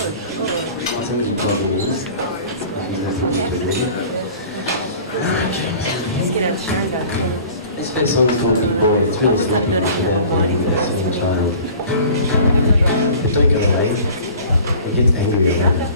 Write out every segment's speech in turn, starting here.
I think he probably is. He's listening to me. This first song is called Big Boy. It's really sloppy without being a small child. But don't go away. He gets angry about it.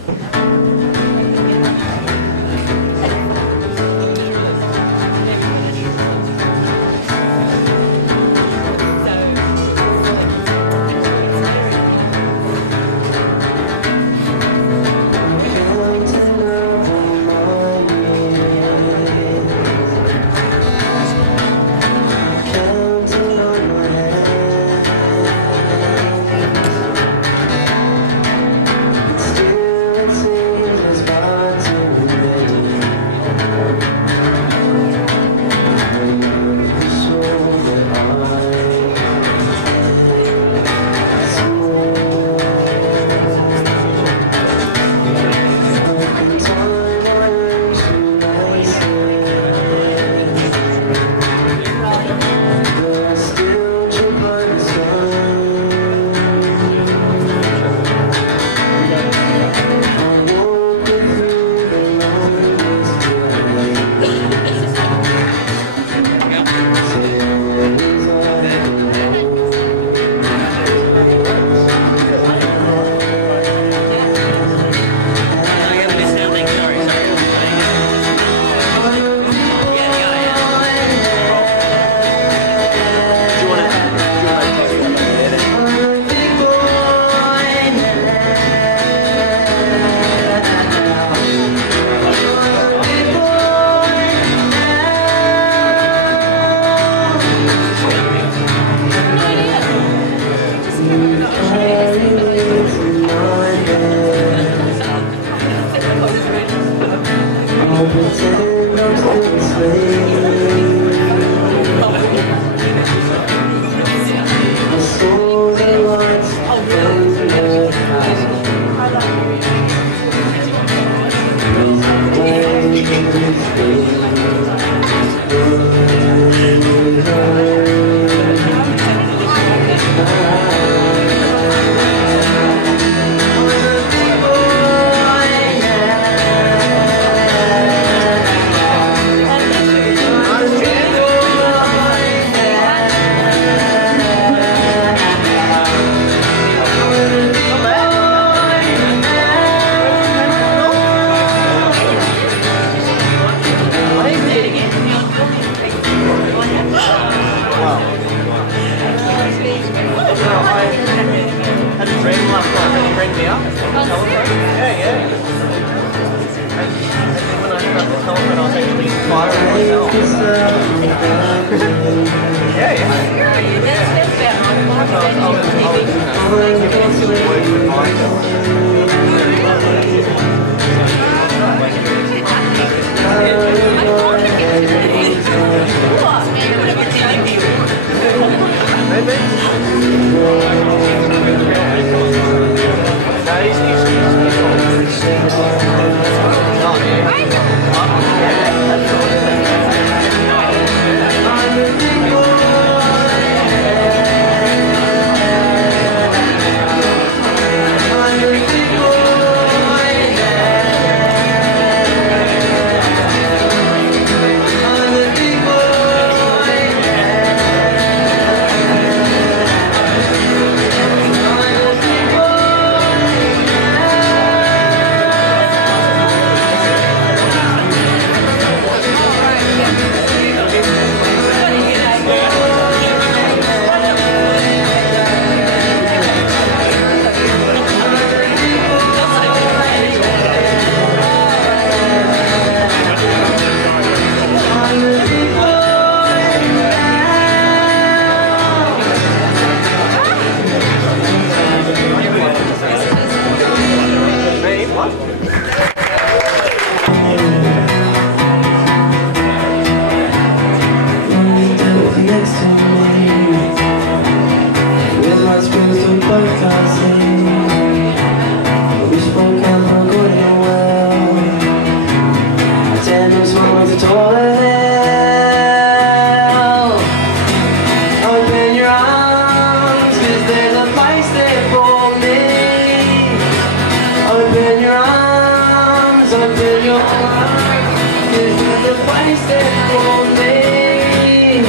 Open your heart, this is the place that for me.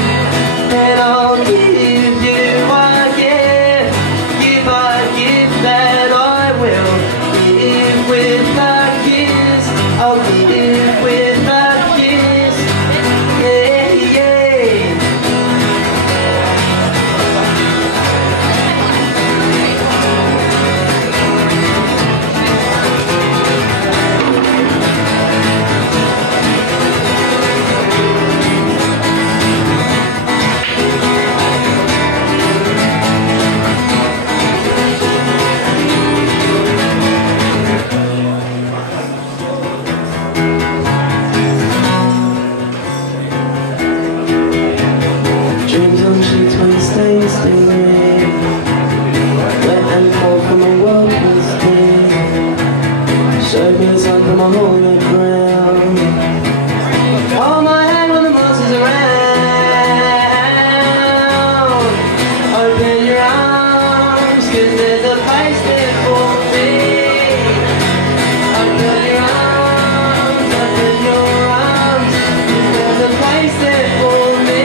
And I'll give you a gift, give a gift that I will give with a kiss. I'll give with a kiss, yeah, yeah. Dreams on sheets when stains sting red, wet and cold from a world was dead. Showbiz under my hole in the ground. Hold my hand when the monster's around. Open your arms, 'cause there's a place there for me. Open your arms, open your arms, 'cause there's a place there for me.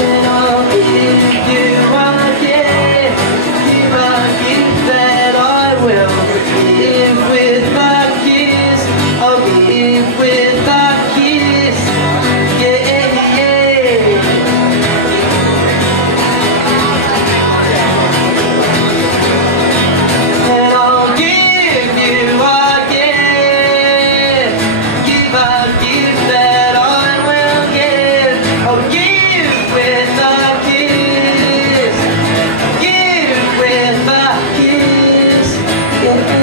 And I'll give you a gift, give a gift that I will give with a kiss. I'll give with a kiss, yeah, yeah. And I'll give you a gift, give a gift that I will give. I'll give with a kiss, give with a kiss, yeah.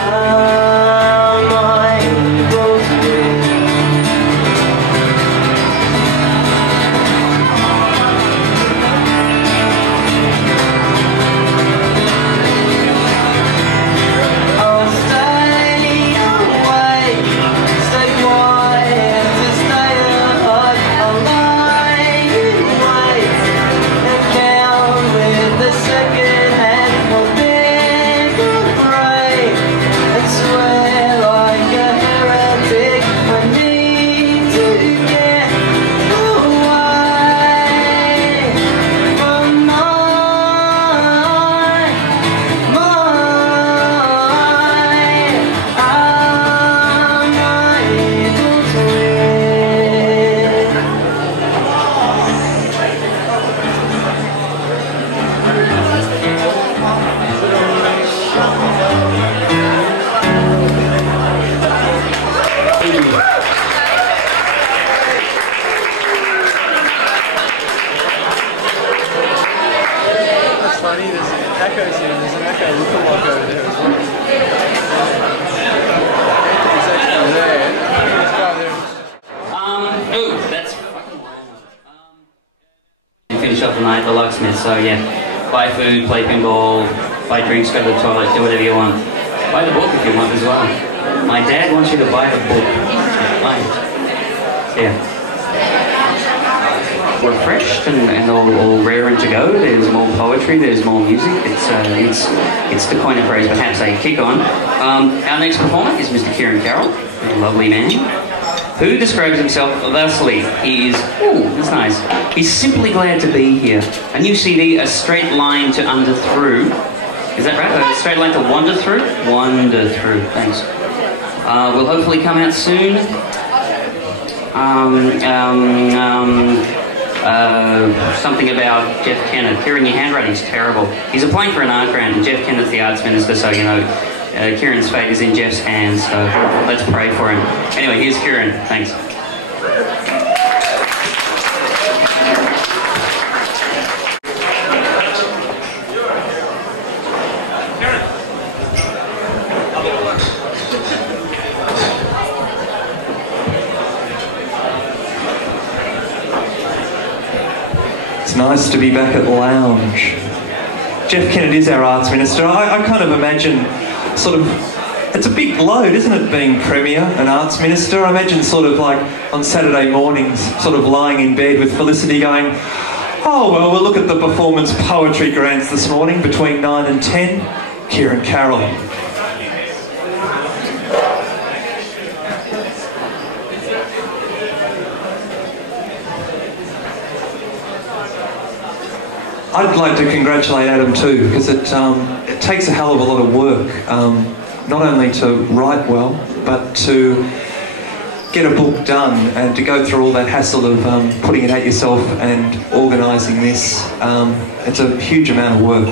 Am I able to win? I'll stay awake, stay quiet, to stay alive. I'll lie in wait and count with the second hand. I'll beg and pray and swear like a heretic. I need to get away from my am I able to win? That's funny, there's echoes here, there's an echo lookalike over there as well. He's actually there. This guy there. Oh, that's fucking loud. Finish off the night at the Lucksmiths, so yeah. Buy food, play pinball, buy drinks, go to the toilet, do whatever you want. Buy the book if you want as well. My dad wants you to buy the book. Buy it. Yeah. Refreshed and all raring to go. There's more poetry, there's more music. It's to coin a phrase, perhaps a kick on. Our next performer is Mr. Kiran Carol, a lovely man, who describes himself thusly. He is, ooh, that's nice. He's simply glad to be here. A new CD, A Straight Line to Under Through. Is that right? A straight line to wander through? Wander through, thanks. Will hopefully come out soon. Something about Jeff Kenneth. Kieran, your handwriting's terrible. He's applying for an art grant, and Jeff Kenneth's the arts minister, so you know, Kieran's fate is in Jeff's hands, so let's pray for him. Anyway, here's Kiran. Thanks. nice to be back at Lounge. Jeff Kennedy is our arts minister. I kind of imagine sort of, it's a big load, isn't it, being premier and arts minister? I imagine sort of like on Saturday mornings, sort of lying in bed with Felicity going, oh, well, we'll look at the performance poetry grants this morning between 9 and 10. Kiran Carol. I'd like to congratulate Adam too, because it takes a hell of a lot of work, not only to write well, but to get a book done and to go through all that hassle of putting it out yourself and organising this. It's a huge amount of work.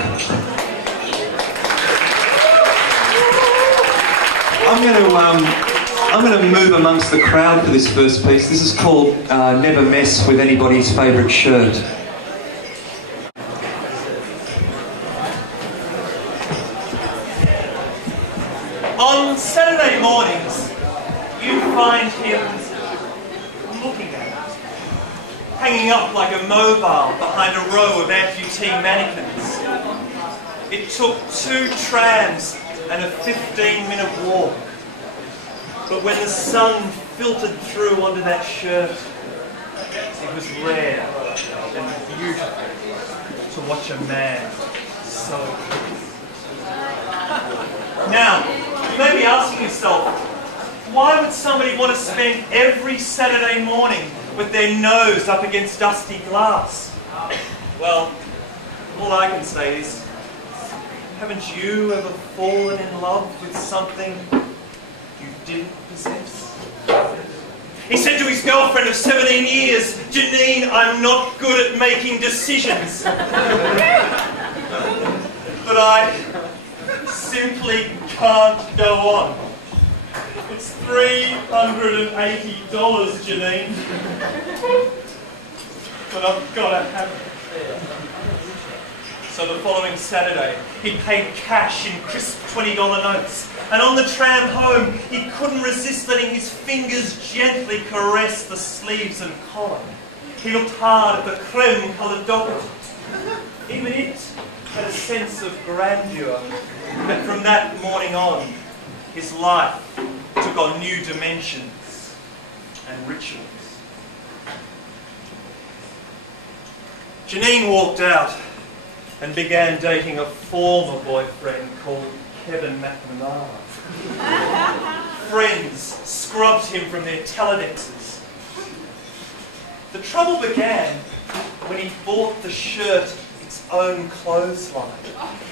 I'm going to move amongst the crowd for this first piece. This is called Never Mess With Anybody's Favourite Shirt. On Saturday mornings, you find him looking at it, hanging up like a mobile behind a row of amputee mannequins. It took 2 trams and a 15-minute walk. But when the sun filtered through onto that shirt, it was rare and beautiful to watch a man sew. Now, you may be asking yourself, why would somebody want to spend every Saturday morning with their nose up against dusty glass? Well, all I can say is, haven't you ever fallen in love with something you didn't possess? He said to his girlfriend of 17 years, Janine, I'm not good at making decisions. But I simply can't go on. It's $380, Janine. But I've got to have it. So the following Saturday, he paid cash in crisp $20 notes. And on the tram home, he couldn't resist letting his fingers gently caress the sleeves and collar. He looked hard at the creme-coloured docket. Even it had a sense of grandeur. And from that morning on, his life took on new dimensions and rituals. Janine walked out and began dating a former boyfriend called Kevin McNamara. Friends scrubbed him from their teledexes. The trouble began when he bought the shirt its own clothesline.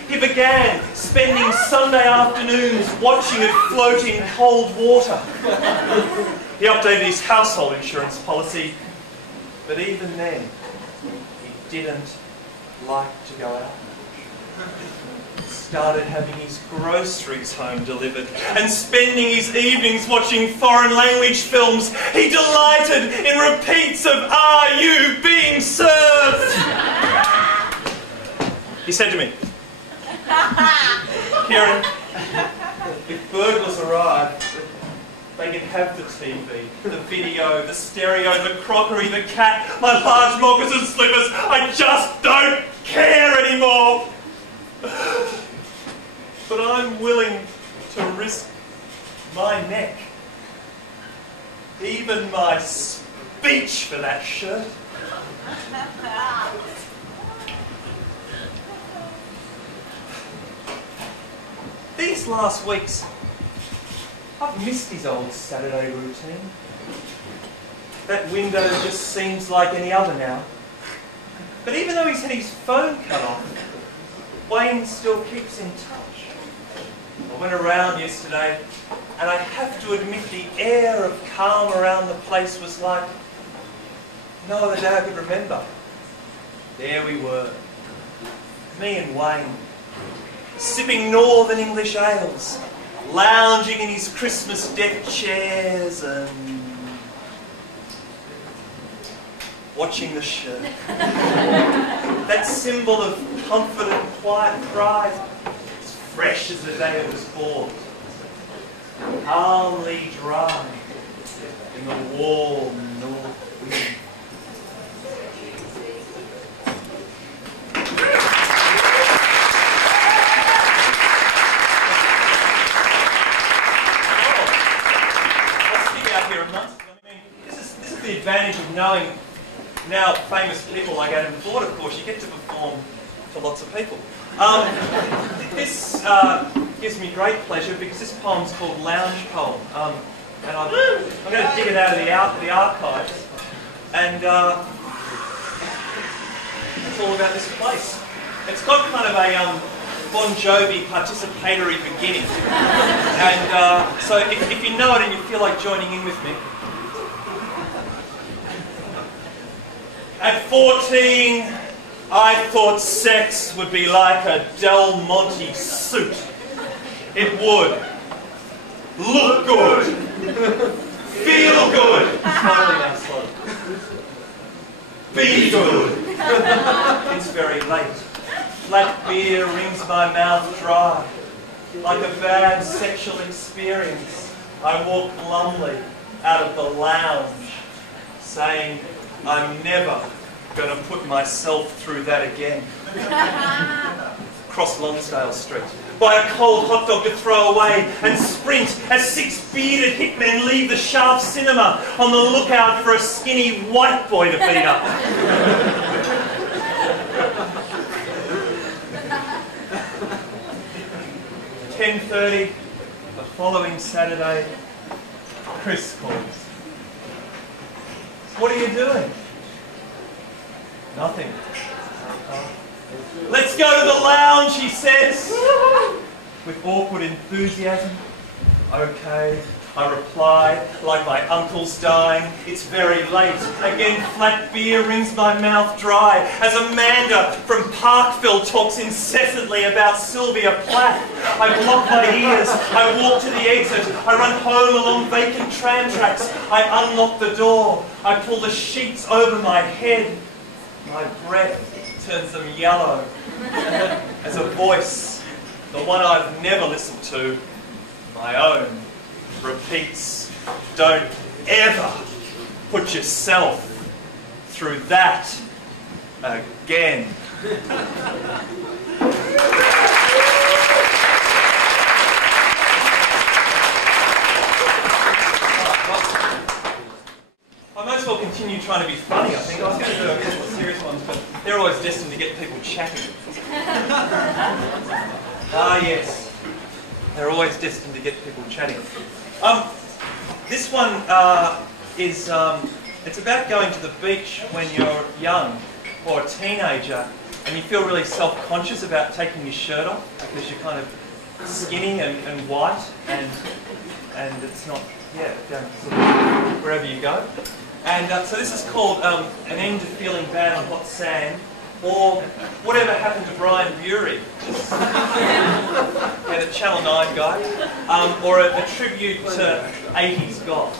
He began spending Sunday afternoons watching it float in cold water. He updated his household insurance policy, but even then, he didn't like to go out. Started having his groceries home delivered and spending his evenings watching foreign language films. He delighted in repeats of "Are you being served?" He said to me, Kiran, if burglars arrive, they can have the TV, the video, the stereo, the crockery, the cat, my large moccasin slippers. I just don't care anymore. But I'm willing to risk my neck, even my speech for that shirt. These last weeks, I've missed his old Saturday routine. That window just seems like any other now. But even though he's had his phone cut off, Wayne still keeps in touch. I went around yesterday, and I have to admit the air of calm around the place was like no other day I could remember. There we were, me and Wayne, sipping Northern English ales, lounging in his Christmas deck chairs and watching the shirt. That symbol of comfort and quiet pride, as fresh as the day it was bought, calmly dry in the warm north wind. here amongst us. I mean, this is the advantage of knowing now famous people like Adam Ford, of course. You get to perform to lots of people. This gives me great pleasure because this poem's called Lounge Poem. And I'm going to dig it out of the archives. And it's all about this place. It's got kind of a Bon Jovi participatory beginning. And so if you know it and you feel like joining in with me. At 14, I thought sex would be like a Del Monte suit. It would look good, feel good, be good. It's very late. Flat beer wrings my mouth dry. Like a bad sexual experience, I walk glumly out of the lounge, saying, I'm never going to put myself through that again. Cross Lonsdale Street, buy a cold hot dog to throw away, and sprint as 6 bearded hitmen leave the Sharp Cinema on the lookout for a skinny white boy to beat up. 10:30, the following Saturday, Chris calls. What are you doing? Nothing. Let's go to the lounge, he says, with awkward enthusiasm. Okay, I reply, like my uncle's dying. It's very late. Again, flat beer wrings my mouth dry as Amanda from Parkville talks incessantly about Sylvia Plath. I block my ears. I walk to the exit. I run home along vacant tram tracks. I unlock the door. I pull the sheets over my head. My breath turns them yellow as a voice, the one I've never listened to, my own, repeats, don't ever put yourself through that again. I might as well continue trying to be funny, I think. I was going to do a couple of serious ones, but they're always destined to get people chatting. Ah, yes. They're always destined to get people chatting. This one is, it's about going to the beach when you're young or a teenager and you feel really self-conscious about taking your shirt off because you're kind of skinny and white and it's not, yeah, going sort of wherever you go. And so this is called An End to Feeling Bad on Hot Sand, or Whatever Happened to Brian Bury, yeah, the Channel 9 guy, or a tribute to 80s golf.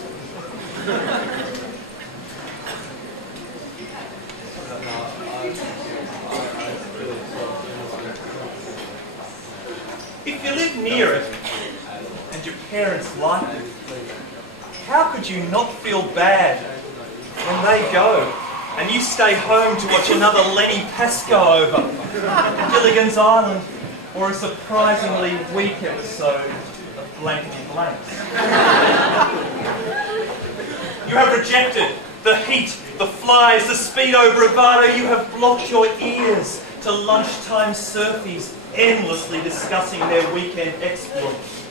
If you live near it, and your parents liked it, how could you not feel bad when they go and you stay home to watch another Lenny Pascoe over Gilligan's Island or a surprisingly weak episode of Blankety Blanks? You have rejected the heat, the flies, the speedo bravado. You have blocked your ears to lunchtime surfies endlessly discussing their weekend exploits.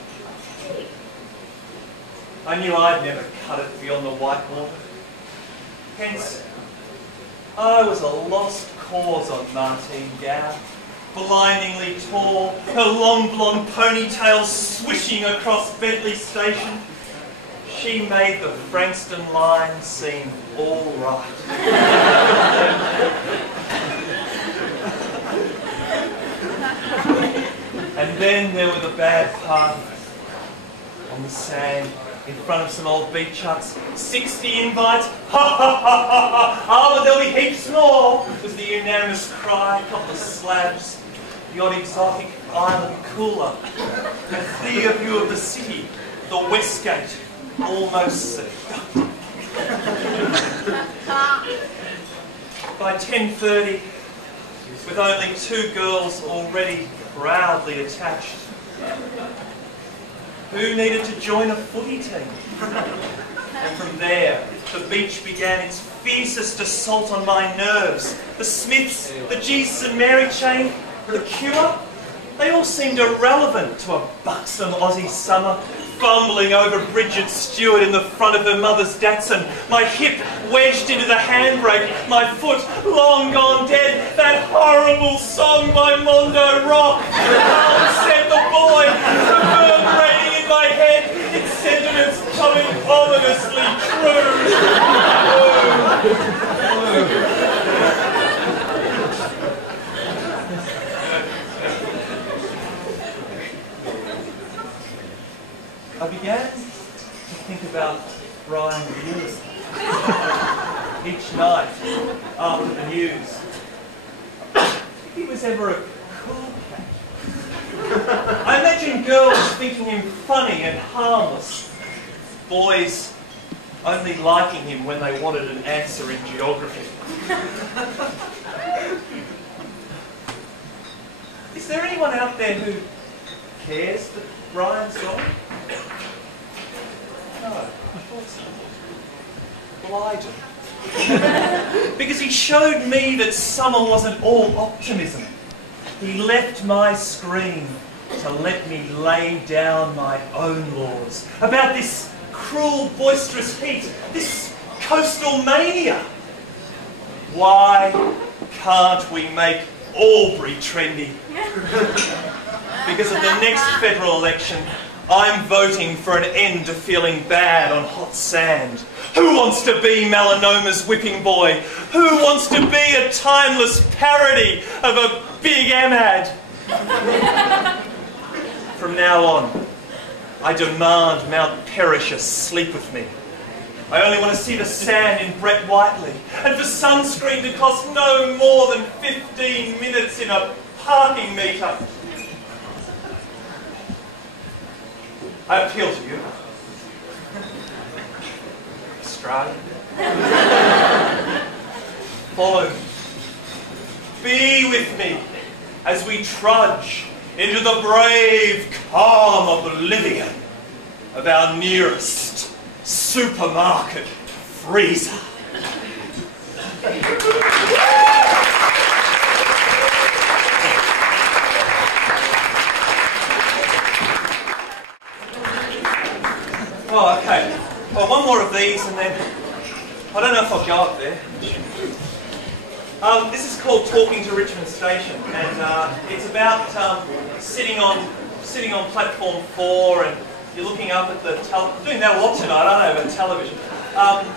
I knew I'd never cut it beyond the white water. Hence, I was a lost cause on Martine Gow, blindingly tall, her long blonde ponytail swishing across Bentley Station. She made the Frankston line seem all right. And then there were the bad parties on the sand, in front of some old beach huts. 60 invites, ha ha ha ha ha, ah, but there'll be heaps more, was the unanimous cry. A couple of slabs, the odd exotic island cooler, a clear view of the city, the West Gate, almost set. By 10:30, with only 2 girls already proudly attached, who needed to join a footy team? From there, the beach began its fiercest assault on my nerves. The Smiths, the Jesus and Mary chain, the Cure, they all seemed irrelevant to a buxom Aussie summer, fumbling over Bridget Stewart in the front of her mother's Datsun, my hip wedged into the handbrake, my foot long gone dead, that horrible song by Mondo Rock, said the boy, reverberating in my head, its sentiments coming ominously true. I began to think about Brian Lewis each night after the news. If he was ever a cool cat. I imagine girls thinking him funny and harmless. Boys only liking him when they wanted an answer in geography. Is there anyone out there who cares that Brian's gone? No, I thought so. Well, I do. Because he showed me that summer wasn't all optimism. He left my screen to let me lay down my own laws about this cruel, boisterous heat, this coastal mania. Why can't we make Albury trendy? Because at the next federal election, I'm voting for an end to feeling bad on hot sand. Who wants to be melanoma's whipping boy? Who wants to be a timeless parody of a big M-ad? From now on, I demand Mount Perisher sleep with me. I only want to see the sand in Brett Whiteley, and for sunscreen to cost no more than 15 minutes in a parking meter. I appeal to you, Australia. Follow me. Be with me as we trudge into the brave calm oblivion of our nearest supermarket freezer. Oh, okay. Well, one more of these and then... I don't know if I'll go up there. This is called Talking to Richmond Station, and it's about sitting on platform 4 and you're looking up at the... doing that a lot tonight, I know, about television.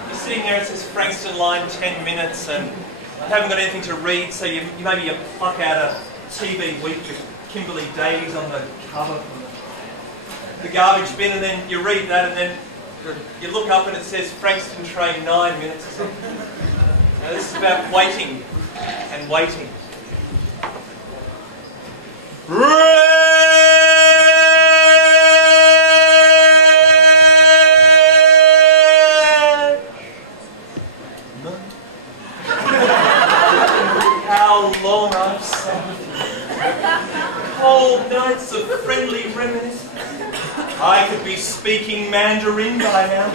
You're sitting there, it says Frankston line 10 minutes and you haven't got anything to read, so maybe you pluck out a TV Week with Kimberly Davies on the cover from the garbage bin, and then you read that, and then you look up and it says Frankston train 9 minutes or something. Now, this is about waiting and waiting. How long I've sat with you. Cold nights of friendly reminiscence. I could be speaking Mandarin by now,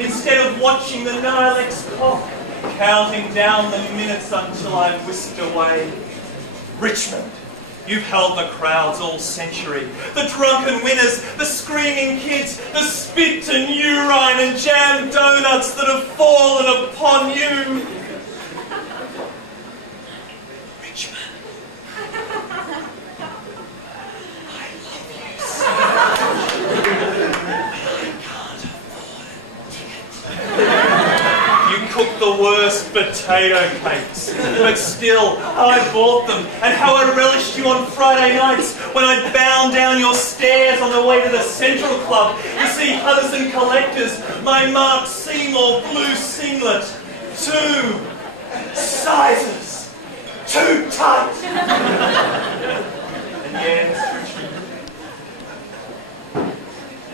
instead of watching the Nilex clock, counting down the minutes until I'm whisked away. Richmond, you've held the crowds all century. The drunken winners, the screaming kids, the spit and urine and jam donuts that have fallen upon you. Richmond. Cooked the worst potato cakes, but still, I bought them, and how I relished you on Friday nights when I'd bound down your stairs on the way to the Central Club to see Huddison Collectors, my Mark Seymour blue singlet, 2 sizes too tight. And yes,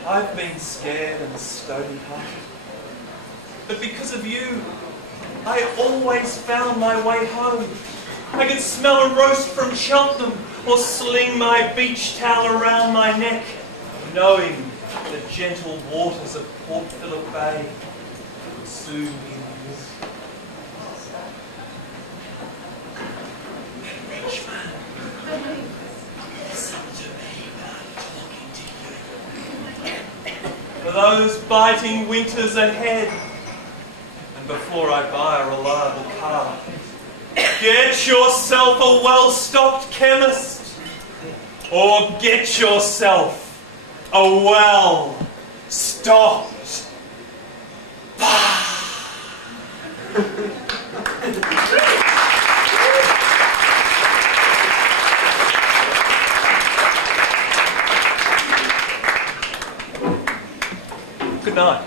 I've been scared and stony-hearted. But because of you, I always found my way home. I could smell a roast from Cheltenham or sling my beach towel around my neck, knowing the gentle waters of Port Phillip Bay. would soon be news. Richmond, listen to me, I'm talking to you. For those biting winters ahead, and before I buy a reliable car, get yourself a well-stocked chemist, or get yourself a well-stocked bar. Good night.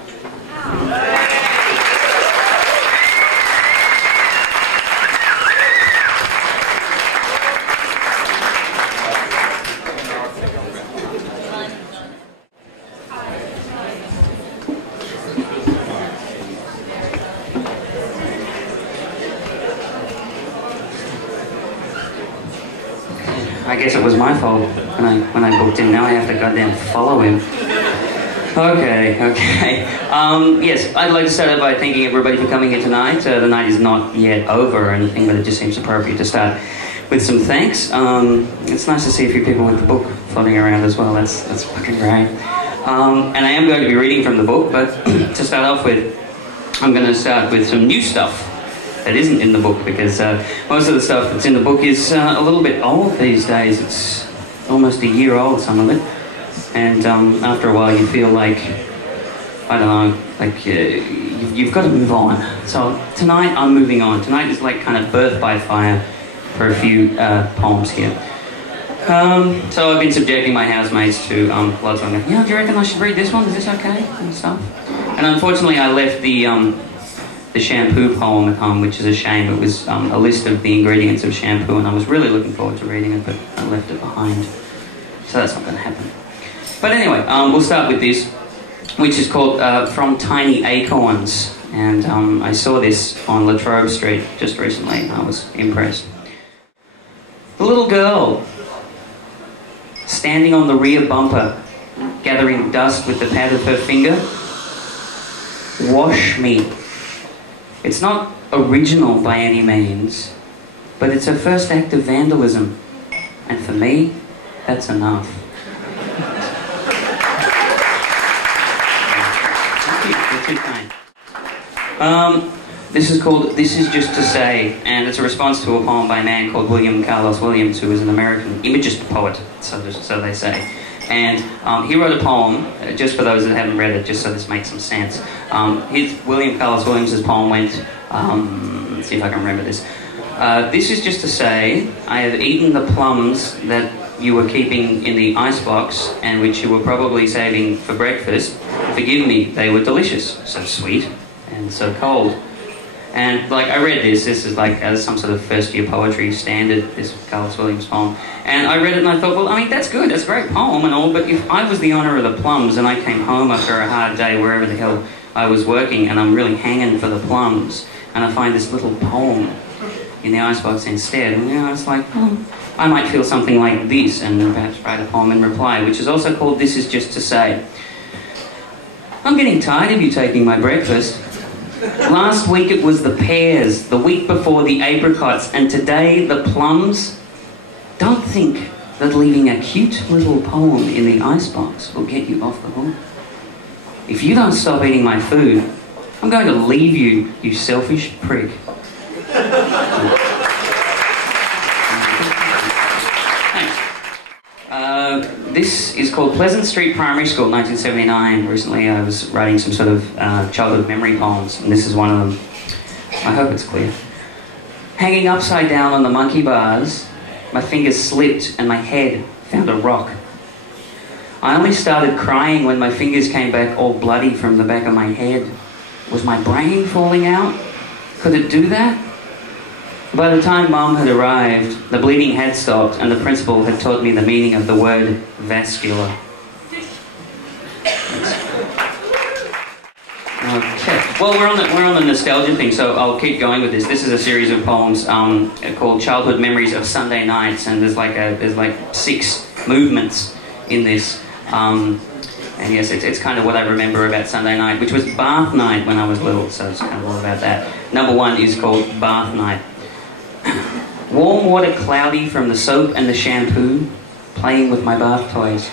I guess it was my fault when I booked him. Now I have to goddamn follow him. Okay. Yes, I'd like to start out by thanking everybody for coming here tonight. The night is not yet over or anything, but it just seems appropriate to start with some thanks. It's nice to see a few people with the book floating around as well. That's fucking great. And I am going to be reading from the book, but to start off with, I'm going to start with some new stuff that isn't in the book, because most of the stuff that's in the book is a little bit old these days. It's almost a year old, some of it. And after a while you feel like, I don't know, like you've got to move on. So tonight I'm moving on. Tonight is like kind of birth by fire for a few poems here. So I've been subjecting my housemates to lots of them. Yeah, do you reckon I should read this one? Is this okay? And stuff. And unfortunately I left the shampoo poem at home, which is a shame. It was a list of the ingredients of shampoo, and I was really looking forward to reading it, but I left it behind. So that's not going to happen. But anyway, we'll start with this, which is called From Tiny Acorns. And I saw this on Latrobe Street just recently, and I was impressed. The little girl, standing on the rear bumper, gathering dust with the pad of her finger. Wash me. It's not original by any means, but it's her first act of vandalism. And for me, that's enough. Thank you. You're too kind. This is called This Is Just to Say, and it's a response to a poem by a man called William Carlos Williams, who is an American imagist poet, so they say. And he wrote a poem, just for those that haven't read it, just so this makes some sense. William Carlos Williams' poem went, let's see if I can remember this. This is just to say, I have eaten the plums that you were keeping in the icebox and which you were probably saving for breakfast. Forgive me, they were delicious, so sweet and so cold. And like I read this is like as some sort of first year poetry standard, this Carlos Williams poem. And I read it and I thought, well, I mean, that's good, that's a great poem and all, but if I was the owner of the plums and I came home after a hard day wherever the hell I was working and I'm really hanging for the plums and I find this little poem in the icebox instead, and it's like, oh, I might feel something like this and perhaps write a poem in reply, which is also called This Is Just to Say. I'm getting tired of you taking my breakfast. Last week it was the pears, the week before the apricots, and today the plums. Don't think that leaving a cute little poem in the icebox will get you off the hook. If you don't stop eating my food, I'm going to leave you, you selfish prick. Thanks. This is called Pleasant Street Primary School, 1979. Recently I was writing some sort of childhood memory poems, and this is one of them. I hope it's clear. Hanging upside down on the monkey bars, my fingers slipped and my head found a rock. I only started crying when my fingers came back all bloody from the back of my head. Was my brain falling out? Could it do that? By the time Mum had arrived, the bleeding had stopped and the principal had taught me the meaning of the word vascular. Okay. Well, we're on the nostalgia thing, so I'll keep going with this. This is a series of poems called Childhood Memories of Sunday Nights, and there's like 6 movements in this. And yes, it's kind of what I remember about Sunday night, which was bath night when I was little, so it's kind of all about that. Number 1 is called bath night. Warm water cloudy from the soap and the shampoo, playing with my bath toys.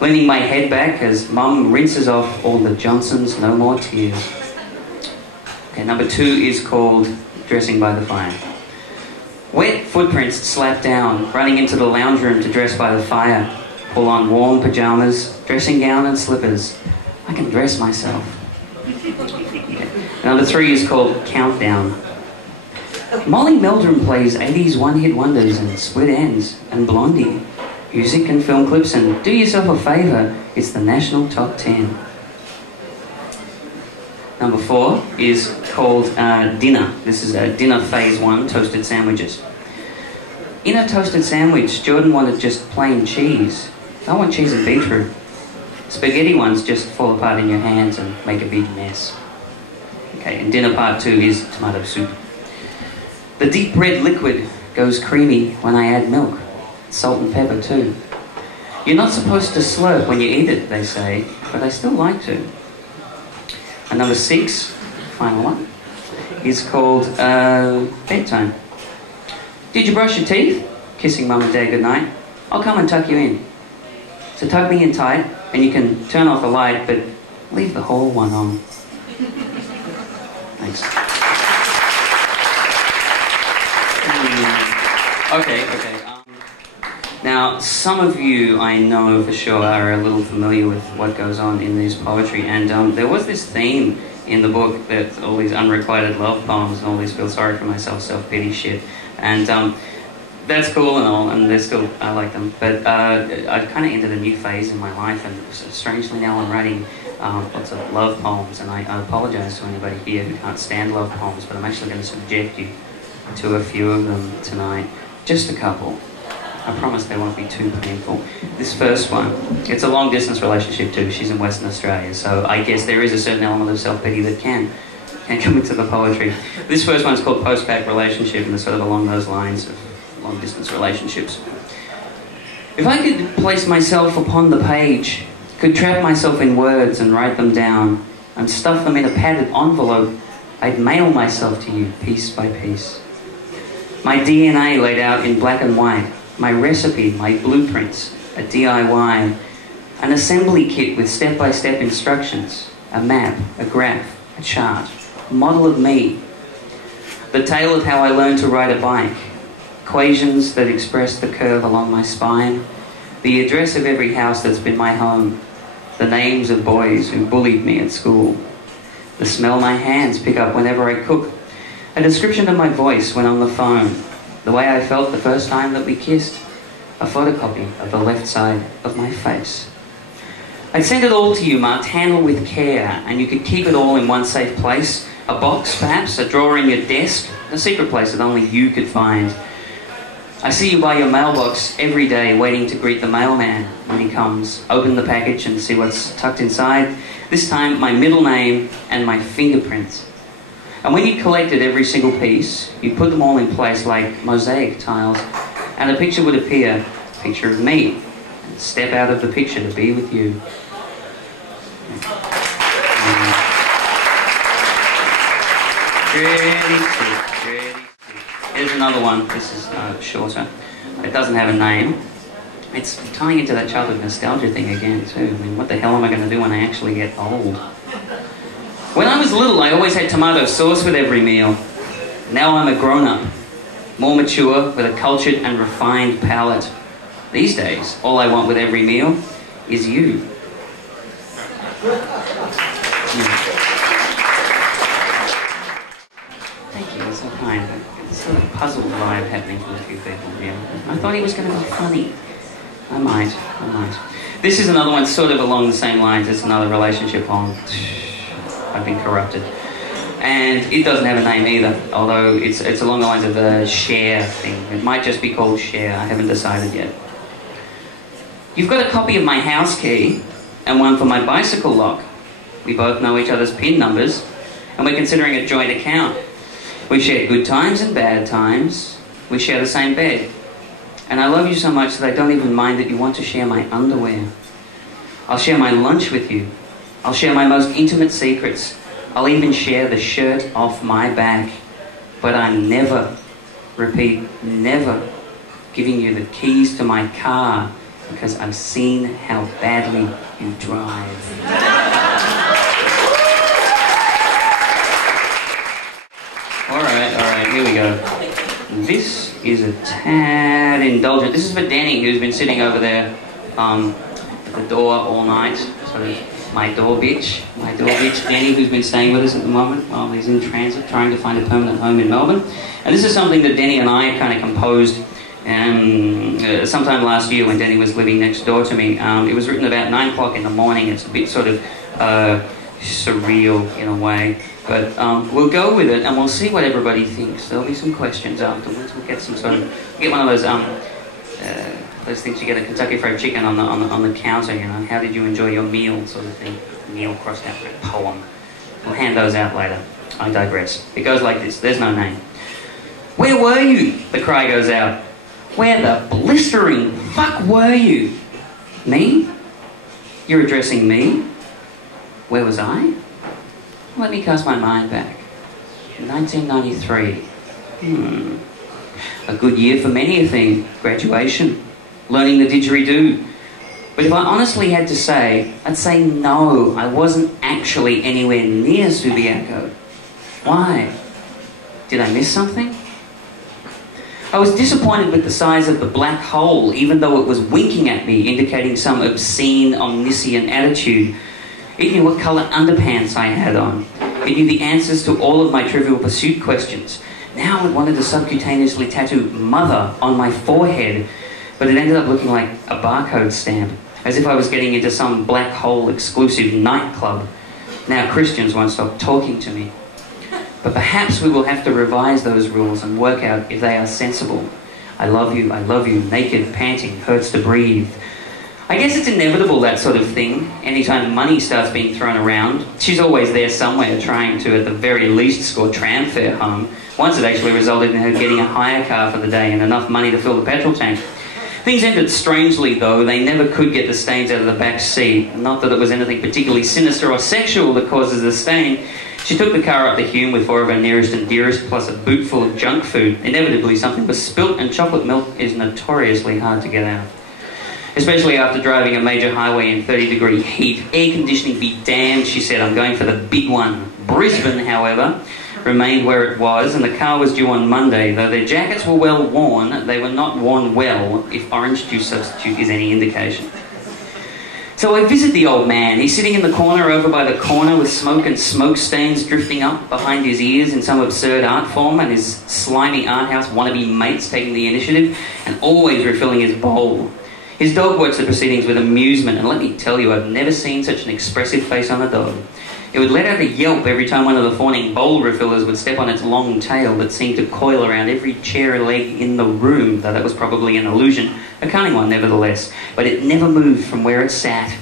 Leaning my head back as Mum rinses off all the Johnson's No More Tears. Okay, number 2 is called dressing by the fire. Wet footprints slap down, running into the lounge room to dress by the fire. Pull on warm pyjamas, dressing gown and slippers. I can dress myself. Okay. Number 3 is called Countdown. Molly Meldrum plays 80s one-hit wonders and Split Ends and Blondie. Music and film clips, and do yourself a favour, it's the National Top 10. Number 4 is called Dinner. This is Dinner Phase 1, toasted sandwiches. In a toasted sandwich, Jordan wanted just plain cheese. I want cheese and beetroot. Spaghetti ones just fall apart in your hands and make a big mess. Okay, and dinner part 2 is tomato soup. The deep red liquid goes creamy when I add milk. Salt and pepper too. You're not supposed to slurp when you eat it, they say, but I still like to. And number 6, final one, is called bedtime. Did you brush your teeth? Kissing Mum and Dad goodnight. I'll come and tuck you in. So tuck me in tight, and you can turn off the light, but leave the whole one on. Thanks. Okay. Now, some of you I know for sure are a little familiar with what goes on in this poetry, and there was this theme in the book that all these unrequited love poems and all this feel sorry for myself, self-pity shit, and that's cool and all, and they're still, I like them, but I've kind of entered a new phase in my life, and strangely now I'm writing lots of love poems, and I apologise to anybody here who can't stand love poems, but I'm actually going to subject you to a few of them tonight, just a couple. I promise they won't be too painful. This first one, it's a long-distance relationship too. She's in Western Australia, so I guess there is a certain element of self-pity that can come into the poetry. This first one's called Post-Back Relationship, and it's sort of along those lines of long-distance relationships. If I could place myself upon the page, could trap myself in words and write them down, and stuff them in a padded envelope, I'd mail myself to you piece by piece. My DNA laid out in black and white, my recipe, my blueprints, a DIY, an assembly kit with step-by-step instructions, a map, a graph, a chart, a model of me, the tale of how I learned to ride a bike, equations that express the curve along my spine, the address of every house that's been my home, the names of boys who bullied me at school, the smell my hands pick up whenever I cook, a description of my voice when on the phone, the way I felt the first time that we kissed, a photocopy of the left side of my face. I'd send it all to you, marked handle with care, and you could keep it all in one safe place, a box perhaps, a drawer in your desk, a secret place that only you could find. I see you by your mailbox every day waiting to greet the mailman when he comes, open the package and see what's tucked inside, this time my middle name and my fingerprints. And when you collected every single piece, you put them all in place like mosaic tiles, and a picture would appear, a picture of me, and step out of the picture to be with you. Here's another one. This is shorter. It doesn't have a name. It's tying into that childhood nostalgia thing again too. I mean, what the hell am I going to do when I actually get old? When I was little, I always had tomato sauce with every meal. Now I'm a grown-up, more mature, with a cultured and refined palate. These days, all I want with every meal is you. Thank you, that's so kind. It's sort of a puzzle vibe happening from a few people here. I thought he was going to be funny. I might. This is another one sort of along the same lines. It's another relationship poem. I've been corrupted. And it doesn't have a name either, although it's along the lines of a share thing. It might just be called share. I haven't decided yet. You've got a copy of my house key and one for my bicycle lock. We both know each other's PIN numbers, and we're considering a joint account. We share good times and bad times. We share the same bed. And I love you so much that I don't even mind that you want to share my underwear. I'll share my lunch with you. I'll share my most intimate secrets. I'll even share the shirt off my back. But I'm never, repeat, never giving you the keys to my car because I've seen how badly you drive. All right, here we go. This is a tad indulgent. This is for Denny, who's been sitting over there at the door all night. Sort of my door bitch, Denny, who's been staying with us at the moment while he's in transit, trying to find a permanent home in Melbourne. And this is something that Denny and I kind of composed sometime last year when Denny was living next door to me. It was written about 9 o'clock in the morning. It's a bit sort of surreal in a way. But we'll go with it and we'll see what everybody thinks. There'll be some questions afterwards. We'll get some sort of, get one of those things you get at Kentucky Fried Chicken on the counter, you know. How did you enjoy your meal, sort of thing. Meal crossed out with a poem. We'll hand those out later. I digress. It goes like this. There's no name. Where were you? The cry goes out. Where the blistering fuck were you? Me? You're addressing me? Where was I? Let me cast my mind back. 1993. A good year for many a thing. Graduation. Learning the didgeridoo. But if I honestly had to say, I'd say no, I wasn't actually anywhere near Subiaco. Why? Did I miss something? I was disappointed with the size of the black hole, even though it was winking at me, indicating some obscene, omniscient attitude. It knew what colour underpants I had on. It knew the answers to all of my Trivial Pursuit questions. Now it wanted to subcutaneously tattoo mother on my forehead, but it ended up looking like a barcode stamp, as if I was getting into some black hole exclusive nightclub. Now Christians won't stop talking to me. But perhaps we will have to revise those rules and work out if they are sensible. I love you, naked, panting, hurts to breathe. I guess it's inevitable, that sort of thing. Anytime money starts being thrown around, she's always there somewhere trying to, at the very least, score tram fare home. Once it actually resulted in her getting a hire car for the day and enough money to fill the petrol tank. Things ended strangely, though. They never could get the stains out of the back seat. Not that it was anything particularly sinister or sexual that causes the stain. She took the car up the Hume with 4 of her nearest and dearest, plus a boot full of junk food. Inevitably, something was spilt, and chocolate milk is notoriously hard to get out. Especially after driving a major highway in 30-degree heat. Air conditioning be damned, she said. I'm going for the big one. Brisbane, however, remained where it was, and the car was due on Monday. Though their jackets were well worn, they were not worn well, if orange juice substitute is any indication. So I visit the old man. He's sitting in the corner over by the corner with smoke and smoke stains drifting up behind his ears in some absurd art form, and his slimy art house wannabe mates taking the initiative and always refilling his bowl. His dog watched the proceedings with amusement, and let me tell you, I've never seen such an expressive face on a dog. It would let out a yelp every time one of the fawning bowl refillers would step on its long tail that seemed to coil around every chair leg in the room, though that was probably an illusion, a cunning one nevertheless, but it never moved from where it sat.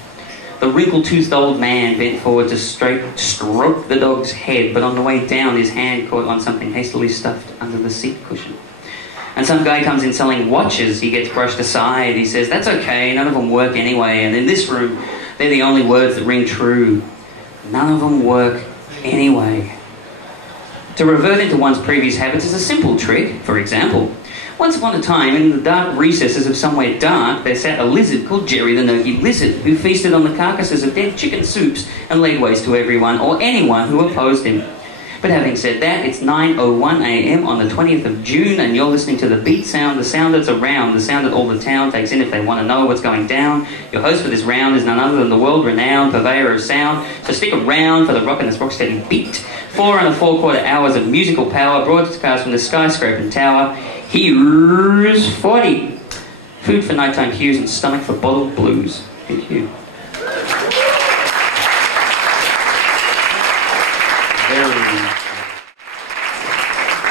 The wrinkle-toothed old man bent forward to stroke the dog's head, but on the way down his hand caught on something hastily stuffed under the seat cushion. And some guy comes in selling watches. He gets brushed aside. He says, that's okay, none of them work anyway, and in this room, they're the only words that ring true. None of them work anyway. To revert into one's previous habits is a simple trick. For example, once upon a time, in the dark recesses of somewhere dark, there sat a lizard called Jerry the Nerky Lizard, who feasted on the carcasses of dead chicken soups and laid waste to everyone or anyone who opposed him. But having said that, it's 9:01 a.m. on the 20th of June, and you're listening to the beat sound, the sound that's around, the sound that all the town takes in if they want to know what's going down. Your host for this round is none other than the world-renowned purveyor of sound, so stick around for the rock and this rocksteady beat. 4 4/4 hours of musical power, broadcast from the skyscraping tower. Here's 40. Food for nighttime hues and stomach for bottled blues. Thank you.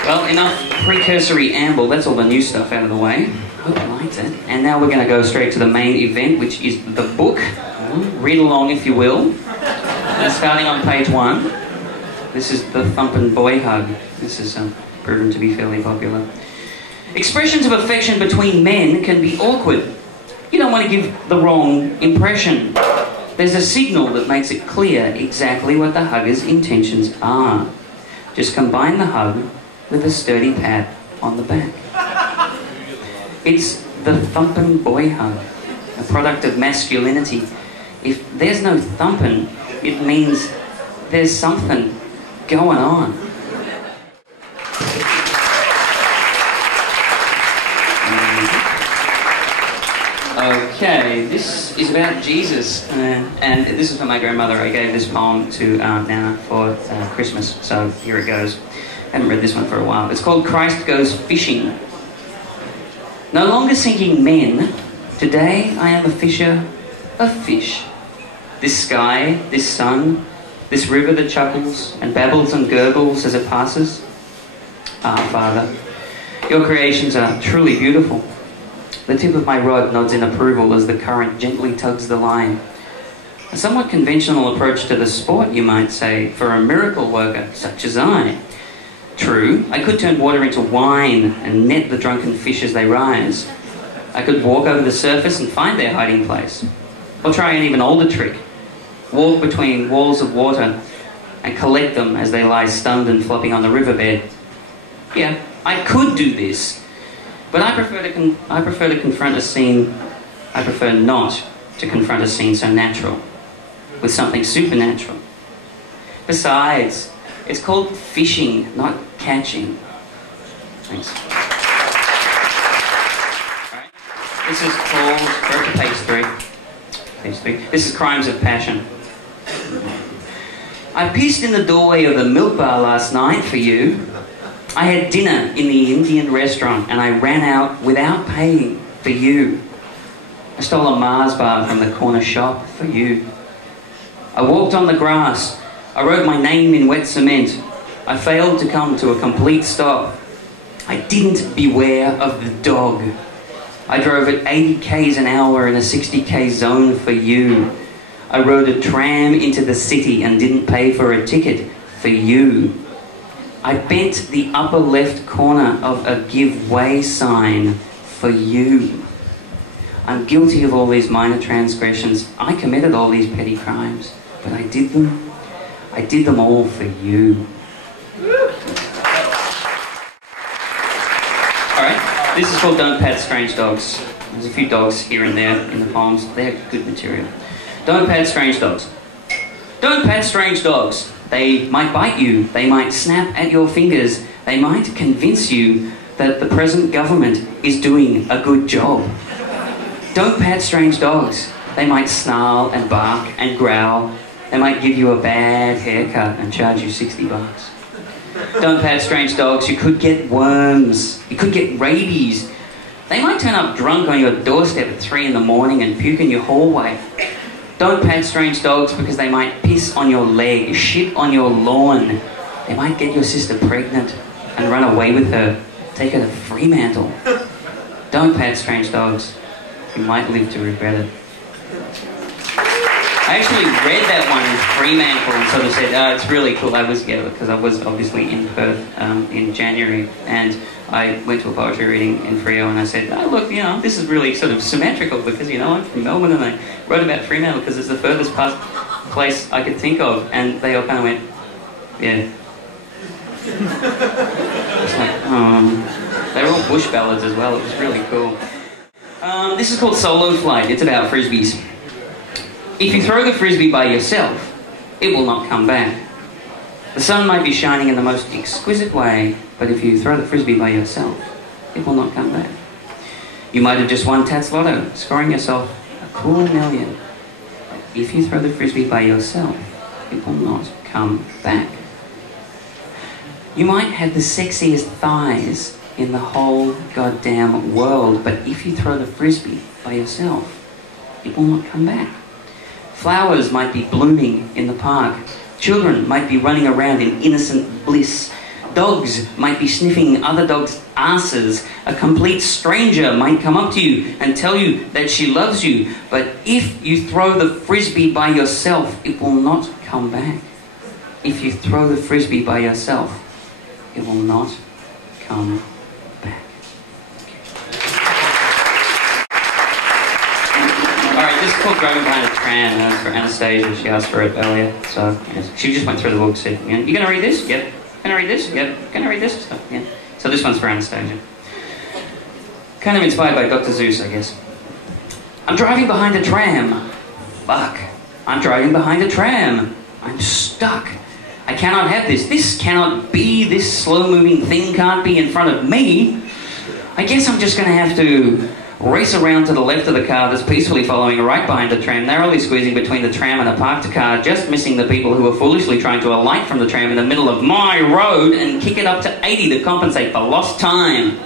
Well, enough precursory amble. That's all the new stuff out of the way. Hope you liked it. And now we're going to go straight to the main event, which is the book. Read along if you will. And starting on page 1, this is The Thumpin' Boy Hug. This is proven to be fairly popular. Expressions of affection between men can be awkward. You don't want to give the wrong impression. There's a signal that makes it clear exactly what the hugger's intentions are. Just combine the hug with a sturdy pat on the back. It's the thumpin' boy hug, a product of masculinity. If there's no thumpin', it means there's something going on. Okay, this is about Jesus, and this is for my grandmother. I gave this poem to Aunt Nana for Christmas, so here it goes. I haven't read this one for a while. It's called Christ Goes Fishing. No longer sinking men, today I am a fisher of fish. This sky, this sun, this river that chuckles and babbles and gurgles as it passes. Ah, Father, your creations are truly beautiful. The tip of my rod nods in approval as the current gently tugs the line. A somewhat conventional approach to the sport, you might say, for a miracle worker such as I. True, I could turn water into wine and net the drunken fish as they rise. I could walk over the surface and find their hiding place. Or try an even older trick. Walk between walls of water and collect them as they lie stunned and flopping on the riverbed. Yeah, I could do this. But I prefer to confront a scene. I prefer not to confront a scene so natural, with something supernatural. Besides, it's called fishing, not catching. Thanks. All right. This is called. Go to page 3. Page 3. This is Crimes of Passion. I pissed in the doorway of the milk bar last night for you. I had dinner in the Indian restaurant and I ran out without paying for you. I stole a Mars bar from the corner shop for you. I walked on the grass. I wrote my name in wet cement. I failed to come to a complete stop. I didn't beware of the dog. I drove at 80 k's an hour in a 60 k zone for you. I rode a tram into the city and didn't pay for a ticket for you. I bent the upper left corner of a give way sign for you. I'm guilty of all these minor transgressions. I committed all these petty crimes, but I did them all for you. Alright, this is called Don't Pat Strange Dogs. There's a few dogs here and there in the poems. They're good material. Don't pat strange dogs. Don't pat strange dogs. They might bite you, they might snap at your fingers, they might convince you that the present government is doing a good job. Don't pat strange dogs. They might snarl and bark and growl, they might give you a bad haircut and charge you $60. Don't pat strange dogs. You could get worms, you could get rabies. They might turn up drunk on your doorstep at 3 in the morning and puke in your hallway. Don't pat strange dogs because they might piss on your leg, shit on your lawn. They might get your sister pregnant and run away with her, take her to Fremantle. Don't pat strange dogs. You might live to regret it. I actually read that one in Fremantle and sort of said, oh, it's really cool. Because I was obviously in Perth in January, and I went to a poetry reading in Freo and I said, oh look, this is really sort of symmetrical because, I'm from Melbourne and I wrote about Fremantle because it's the furthest place I could think of, and they all kind of went, yeah. It's like, they were all bush ballads as well. It was really cool. This is called Solo Flight. It's about frisbees. If you throw the frisbee by yourself, it will not come back. The sun might be shining in the most exquisite way, but if you throw the frisbee by yourself, it will not come back. You might have just won Tats Lotto, scoring yourself a cool million. But if you throw the frisbee by yourself, it will not come back. You might have the sexiest thighs in the whole goddamn world, but if you throw the frisbee by yourself, it will not come back. Flowers might be blooming in the park. Children might be running around in innocent bliss. Dogs might be sniffing other dogs' asses. A complete stranger might come up to you and tell you that she loves you. But if you throw the frisbee by yourself, it will not come back. If you throw the frisbee by yourself, it will not come back. Okay. Alright, this is called Driving Behind a tram for Anastasia. She asked for it earlier, so yes. She just went through the book. Said, "You gonna read this? Yep. Gonna read this? Yep. Gonna read this?" So, yeah. So this one's for Anastasia. Kind of inspired by Dr. Seuss, I guess. I'm driving behind a tram. Fuck. I'm driving behind a tram. I'm stuck. I cannot have this. This cannot be. This slow-moving thing can't be in front of me. I guess I'm just going to have to race around to the left of the car that's peacefully following right behind the tram, narrowly squeezing between the tram and a parked car, just missing the people who are foolishly trying to alight from the tram in the middle of my road and kick it up to 80 to compensate for lost time.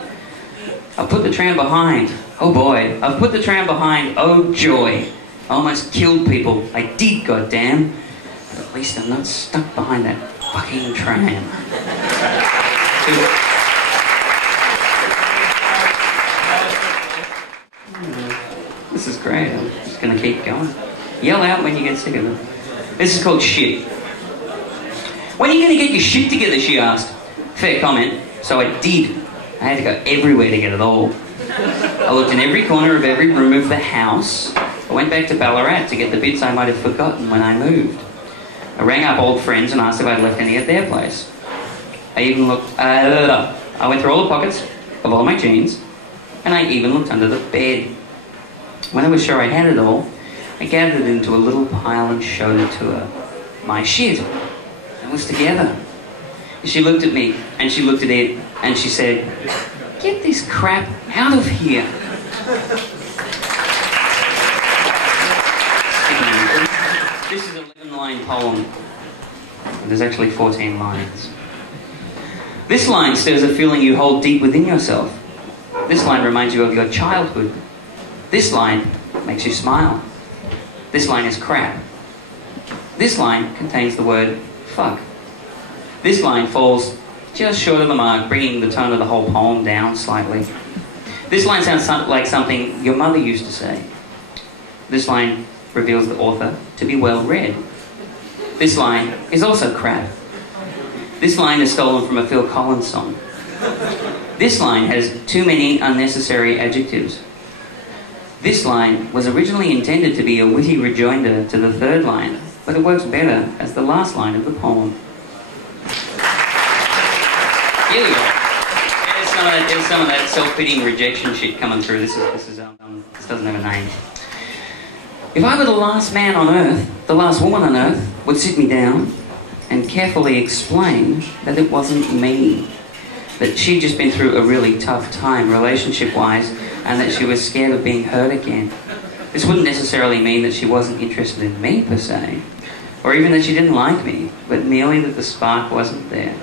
I've put the tram behind. Oh boy. I've put the tram behind. Oh joy. I almost killed people. I did, goddamn. But at least I'm not stuck behind that fucking tram. This is great. I'm just going to keep going. Yell out when you get sick of it. This is called shit. When are you going to get your shit together, she asked. Fair comment. So I did. I had to go everywhere to get it all. I looked in every corner of every room of the house. I went back to Ballarat to get the bits I might have forgotten when I moved. I rang up old friends and asked if I'd left any at their place. I even looked... I went through all the pockets of all my jeans, and I even looked under the bed. When I was sure I had it all, I gathered it into a little pile and showed it to her. My shit. It was together. She looked at me, and she looked at it, and she said, "Get this crap out of here." This is an 11-line poem. There's actually 14 lines. This line stirs a feeling you hold deep within yourself. This line reminds you of your childhood. This line makes you smile. This line is crap. This line contains the word fuck. This line falls just short of the mark, bringing the tone of the whole poem down slightly. This line sounds like something your mother used to say. This line reveals the author to be well read. This line is also crap. This line is stolen from a Phil Collins song. This line has too many unnecessary adjectives. This line was originally intended to be a witty rejoinder to the third line, but it works better as the last line of the poem. Here we go. There's some of that self-pitying rejection shit coming through. This doesn't have a name. If I were the last man on earth, the last woman on earth would sit me down and carefully explain that it wasn't me. That she'd just been through a really tough time relationship-wise and that she was scared of being hurt again. This wouldn't necessarily mean that she wasn't interested in me per se, or even that she didn't like me, but merely that the spark wasn't there.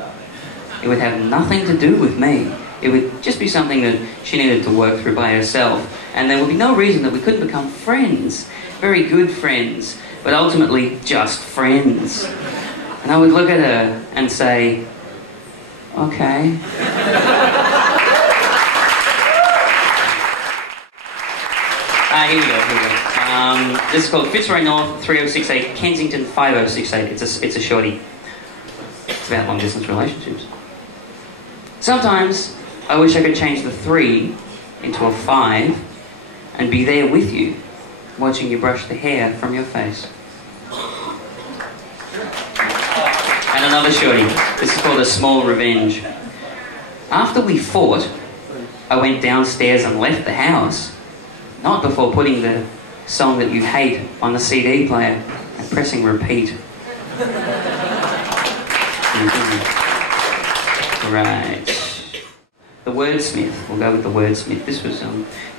It would have nothing to do with me. It would just be something that she needed to work through by herself, and there would be no reason that we couldn't become friends. Very good friends, but ultimately just friends. And I would look at her and say, okay. Here we go. This is called Fitzroy North 3068, Kensington 5068. It's a shorty. It's about long-distance relationships. Sometimes I wish I could change the 3 into a 5 and be there with you, watching you brush the hair from your face. And another shorty. This is called A Small Revenge. After we fought, I went downstairs and left the house. Not before putting the song that you hate on the CD player and pressing repeat. Right. The Wordsmith. We'll go with The Wordsmith. This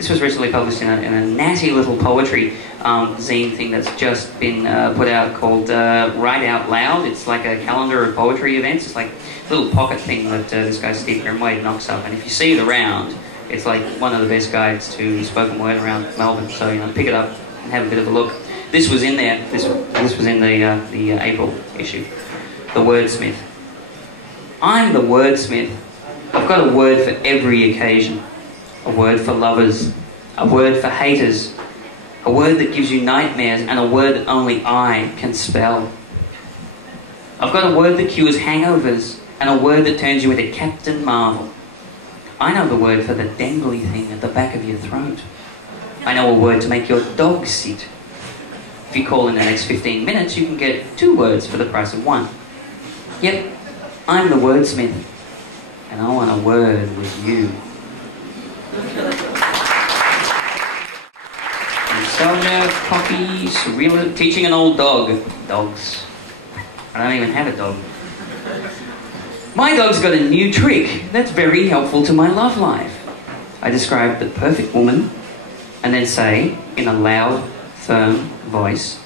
was recently published in a natty little poetry zine thing that's just been put out called Write Out Loud. It's like a calendar of poetry events. It's like a little pocket thing that this guy Steve Grimwade knocks up. And if you see it around, it's like one of the best guides to spoken word around Melbourne. So, you know, pick it up and have a bit of a look. This was in there. This was in the April issue. The Wordsmith. I'm the wordsmith. I've got a word for every occasion. A word for lovers. A word for haters. A word that gives you nightmares, and a word that only I can spell. I've got a word that cures hangovers, and a word that turns you into Captain Marvel. I know the word for the dangly thing at the back of your throat. I know a word to make your dog sit. If you call in the next 15 minutes, you can get 2 words for the price of 1. Yep, I'm the wordsmith, and I want a word with you. Nostalgia, coffee, surreal, teaching an old dog. Dogs. I don't even have a dog. My dog's got a new trick that's very helpful to my love life. I describe the perfect woman and then say, in a loud, firm voice,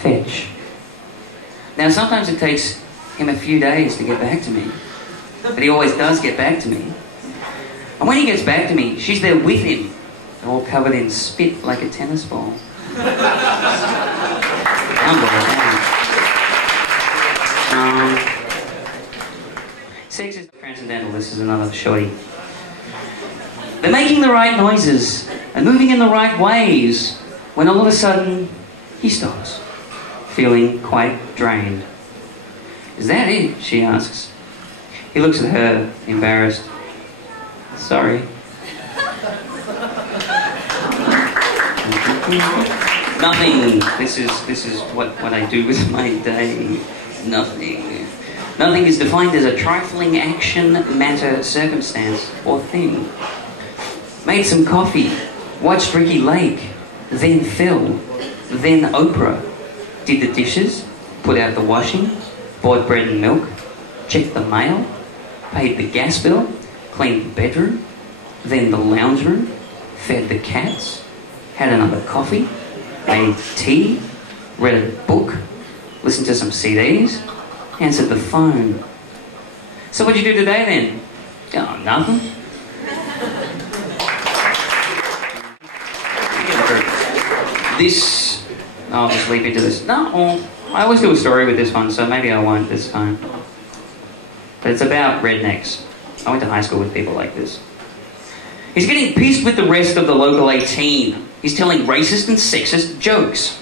fetch. Now, sometimes it takes him a few days to get back to me, but he always does get back to me. And when he gets back to me, she's there with him, all covered in spit like a tennis ball. Sex is transcendental. This is another shorty. They're making the right noises and moving in the right ways when all of a sudden he stops, feeling quite drained. Is that it? She asks. He looks at her, embarrassed. Sorry. Nothing. This is what I do with my day. Nothing. Nothing is defined as a trifling action, matter, circumstance, or thing. Made some coffee, watched Ricky Lake, then Phil, then Oprah. Did the dishes, put out the washing, bought bread and milk, checked the mail, paid the gas bill, cleaned the bedroom, then the lounge room, fed the cats, had another coffee, made tea, read a book, listened to some CDs, answered the phone. So what'd you do today then? Oh, nothing. This, I'll just leap into this. No, I always do a story with this one, so maybe I won't this time. But it's about rednecks. I went to high school with people like this. He's getting pissed with the rest of the local 18. He's telling racist and sexist jokes.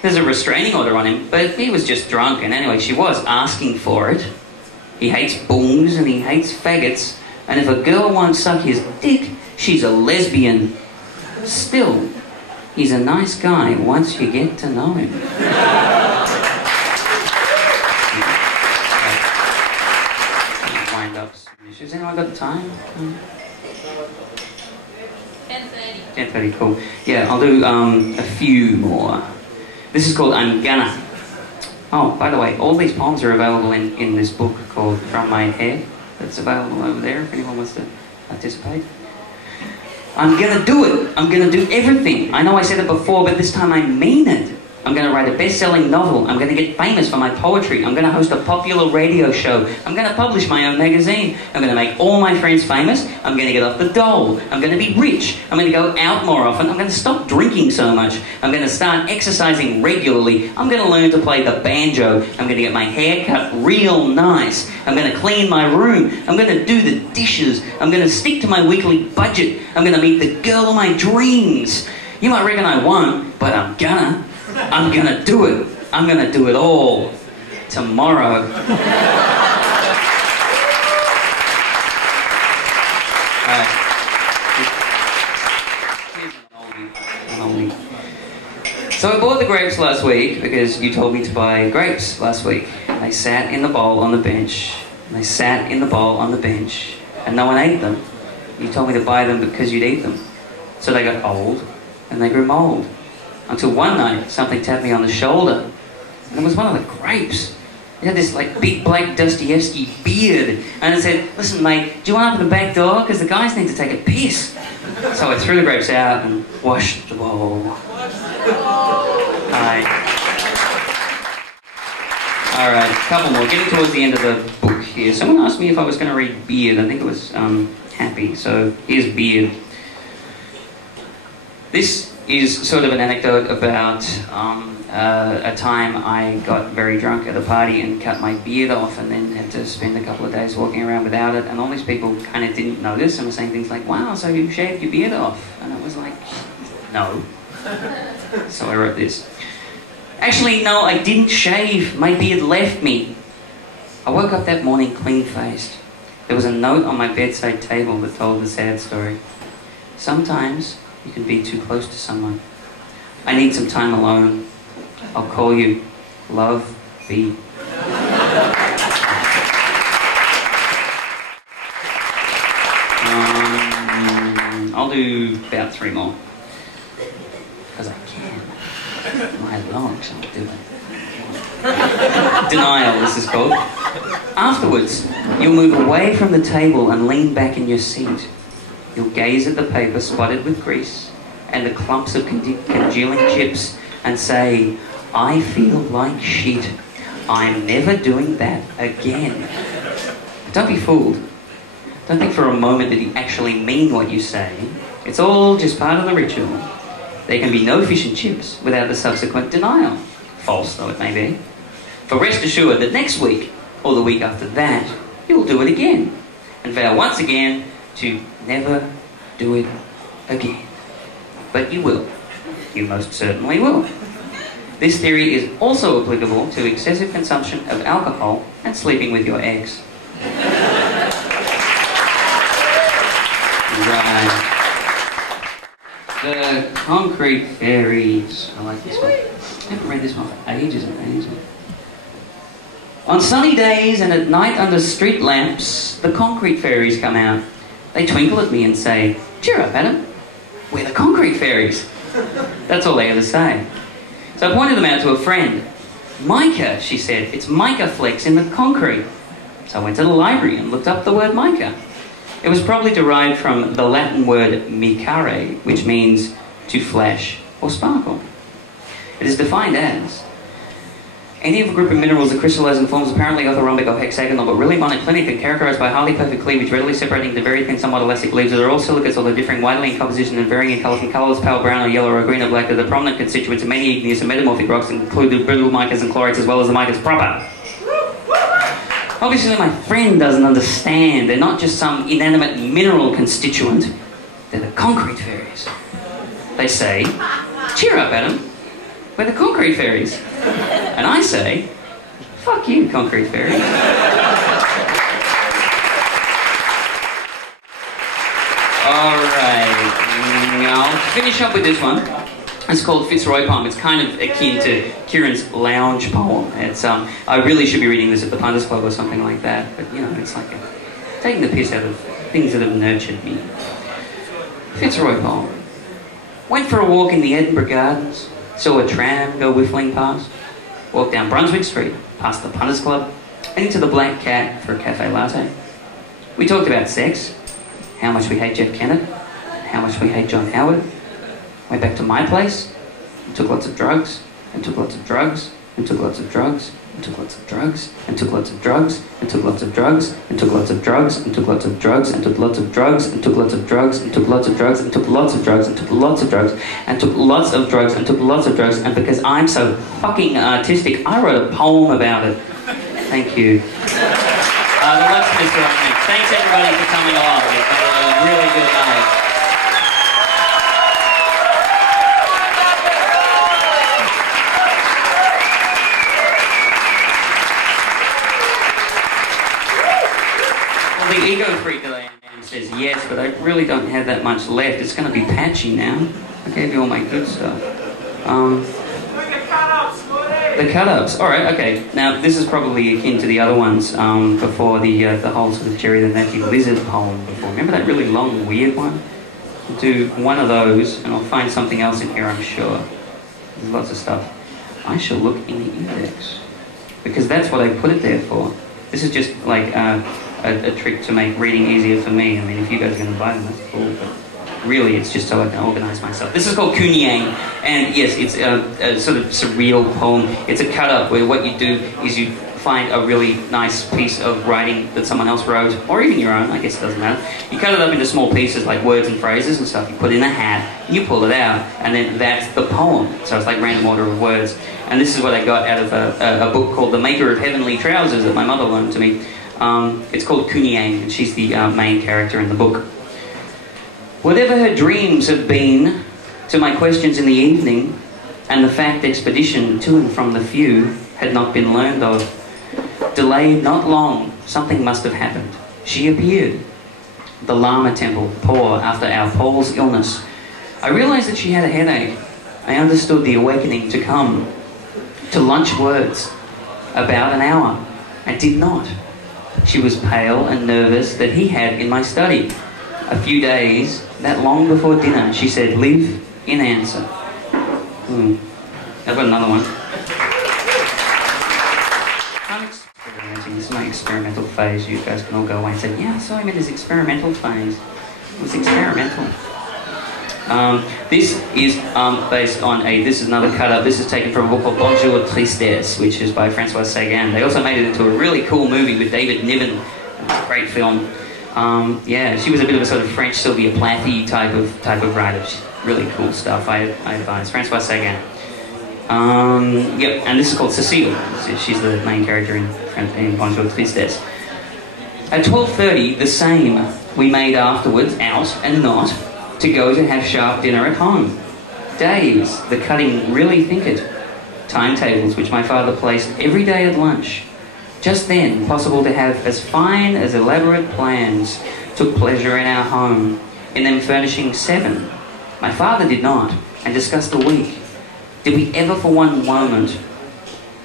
There's a restraining order on him, but he was just drunk, and anyway, she was asking for it. He hates booms and he hates faggots, and if a girl won't suck his dick, she's a lesbian. Still, he's a nice guy once you get to know him. Wind-ups. Has anyone got the time? 10:30. 10:30, cool. Yeah, I'll do a few more. This is called I'm Gonna. Oh, by the way, all these poems are available in this book called From My Head. That's available over there if anyone wants to participate. I'm gonna do it. I'm gonna do everything. I know I said it before, but this time I mean it. I'm gonna write a best-selling novel. I'm gonna get famous for my poetry. I'm gonna host a popular radio show. I'm gonna publish my own magazine. I'm gonna make all my friends famous. I'm gonna get off the dole. I'm gonna be rich. I'm gonna go out more often. I'm gonna stop drinking so much. I'm gonna start exercising regularly. I'm gonna learn to play the banjo. I'm gonna get my hair cut real nice. I'm gonna clean my room. I'm gonna do the dishes. I'm gonna stick to my weekly budget. I'm gonna meet the girl of my dreams. You might reckon I won't, but I'm gonna. I'm gonna do it. I'm gonna do it all. Tomorrow. So I bought the grapes last week because you told me to buy grapes last week. And they sat in the bowl on the bench. And they sat in the bowl on the bench. And no one ate them. You told me to buy them because you'd eat them. So they got old and they grew mold. Until one night, something tapped me on the shoulder. And it was one of the grapes. It had this like big black Dostoevsky beard. And it said, listen mate, do you want to open the back door? Because the guys need to take a piss. So I threw the grapes out and washed the bowl. Alright, a couple more. Getting towards the end of the book here. Someone asked me if I was going to read Beard. I think it was Happy. So here's Beard. This is sort of an anecdote about a time I got very drunk at a party and cut my beard off and then had to spend a couple of days walking around without it, and all these people kind of didn't notice and were saying things like, wow, so you shaved your beard off? And I was like, no. So I wrote this. Actually, no, I didn't shave. My beard left me. I woke up that morning clean-faced. There was a note on my bedside table that told the sad story. Sometimes you can be too close to someone. I need some time alone. I'll call you. Love, B. I'll do about 3 more. Because I can. My lungs, I'll do it. Denial, this is called. Afterwards, you'll move away from the table and lean back in your seat. You'll gaze at the paper spotted with grease and the clumps of congealing chips and say, I feel like shit. I'm never doing that again. Don't be fooled. Don't think for a moment that you actually mean what you say. It's all just part of the ritual. There can be no fish and chips without the subsequent denial. False though it may be. For rest assured that next week, or the week after that, you'll do it again. And vow once again to never do it again. But you will. You most certainly will. This theory is also applicable to excessive consumption of alcohol and sleeping with your ex. Right. The concrete fairies. I like this one. I haven't read this one for ages and ages. On sunny days and at night under street lamps, the concrete fairies come out. They twinkle at me and say, cheer up, Adam. We're the concrete fairies. That's all they ever say. So I pointed them out to a friend. Mica, she said. It's mica flecks in the concrete. So I went to the library and looked up the word mica. It was probably derived from the Latin word micare, which means to flash or sparkle. It is defined as any of a group of minerals that crystallize in forms apparently orthorhombic or hexagonal, but really monoclinic and characterized by highly perfect cleavage, readily separating into very thin, somewhat elastic leaves that are all silicates, although differing widely in composition and varying in colour from colourless pale brown or yellow or green or black. Are the prominent constituents of many igneous and metamorphic rocks, including brittle micas and chlorates, as well as the micas proper. Obviously, my friend doesn't understand. They're not just some inanimate mineral constituent. They're the concrete fairies. They say, cheer up, Adam. We're the concrete fairies. And I say, fuck you, concrete fairies. Alright, I'll finish up with this one. It's called Fitzroy Poem. It's kind of akin to Kiran's lounge poem. It's I really should be reading this at the Punters Club or something like that, but you know, it's like taking the piss out of things that have nurtured me. Fitzroy Poem. Went for a walk in the Edinburgh Gardens, saw a tram go whiffling past, walked down Brunswick Street, past the Punters Club, and into the Black Cat for a cafe latte. We talked about sex, how much we hate Jeff Kennett, how much we hate John Howard. Went back to my place, and took lots of drugs, and took lots of drugs, and took lots of drugs, and took lots of drugs, and took lots of drugs, and took lots of drugs, and took lots of drugs, and took lots of drugs, and took lots of drugs, and took lots of drugs, and took lots of drugs, and took lots of drugs, and took lots of drugs, and took lots of drugs, and took lots of drugs, and because I'm so fucking artistic, I wrote a poem about it. Thank you. The Lucksmiths are up next. Thanks everybody for coming along. It's been a really good night. The ego freak that I am says yes, but I really don't have that much left. It's going to be patchy now. I gave you all my good stuff. The cut-ups. All right, okay. Now, this is probably akin to the other ones before the whole sort of Jerry the Natty Lizard poem before. Remember that really long, weird one? I'll do one of those, and I'll find something else in here, I'm sure. There's lots of stuff. I shall look in the index, because that's what I put it there for. This is just like a trick to make reading easier for me. I mean, if you guys are going to buy them, that's cool, but really it's just so I can organise myself. This is called Kunyang, and yes, it's a sort of surreal poem. It's a cut-up where what you do is you find a really nice piece of writing that someone else wrote, or even your own, I guess it doesn't matter. You cut it up into small pieces like words and phrases and stuff. You put it in a hat, and you pull it out, and then that's the poem. So it's like random order of words. And this is what I got out of a book called The Maker of Heavenly Trousers that my mother loaned to me. It's called Kunyang, and she's the main character in the book. Whatever her dreams have been, to my questions in the evening, and the fact expedition to and from the few had not been learned of, delayed not long, something must have happened. She appeared. The Lama temple, poor after our Paul's illness. I realised that she had a headache. I understood the awakening to come. To lunch words. About an hour. I did not. She was pale and nervous that he had in my study. A few days, that long before dinner, she said, live in answer. I've got another one. I'm experimenting. This is my experimental phase. You guys can all go away and say, yeah, so I'm in this experimental phase. It was experimental. This is based on this is another cut-up. This is taken from a book called Bonjour Tristesse, which is by Francois Sagan. They also made it into a really cool movie with David Niven. It's a great film. Yeah, she was a bit of a sort of French Sylvia Plath type of writer. She's really cool stuff. I advise. Francois Sagan. Yep, and this is called Cecile. She's the main character in Bonjour Tristesse. At 12:30, the same. We made afterwards, out and not, to go to have sharp dinner at home. Days, the cutting really thinkered. Timetables which my father placed every day at lunch. Just then, possible to have as fine as elaborate plans. Took pleasure in our home, in them furnishing 7. My father did not, and discussed a week. Did we ever for one moment,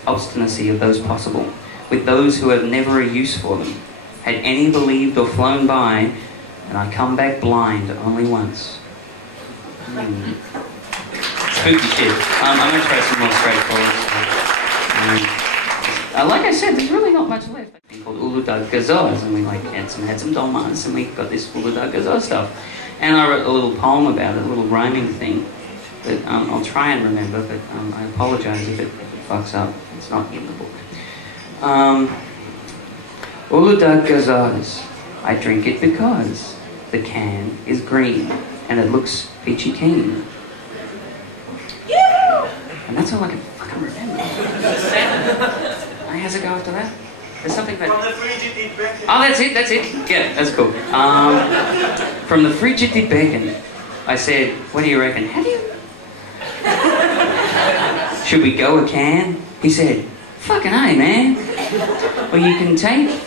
obstinacy of those possible, with those who have never a use for them, had any believed or flown by, and I come back blind only once. Spooky shit. I'm going to try some more straightforward stuff. Like I said, there's really not much left. A thing called Uludag Gazos, and we had some dolmans, and we got this Uludag Gazos stuff. And I wrote a little poem about it, a little rhyming thing, that I'll try and remember, but I apologise if it fucks up. It's not in the book. Uludag Gazos, I drink it because the can is green and it looks peachy keen. And that's all I can fucking remember. How's it go after that? There's something that... From the frigid did beckon. Oh, that's it. Yeah, that's cool. From the frigid did beckon, I said, what do you reckon? How do you... Should we go a can? He said, fucking A, man. Well, you can take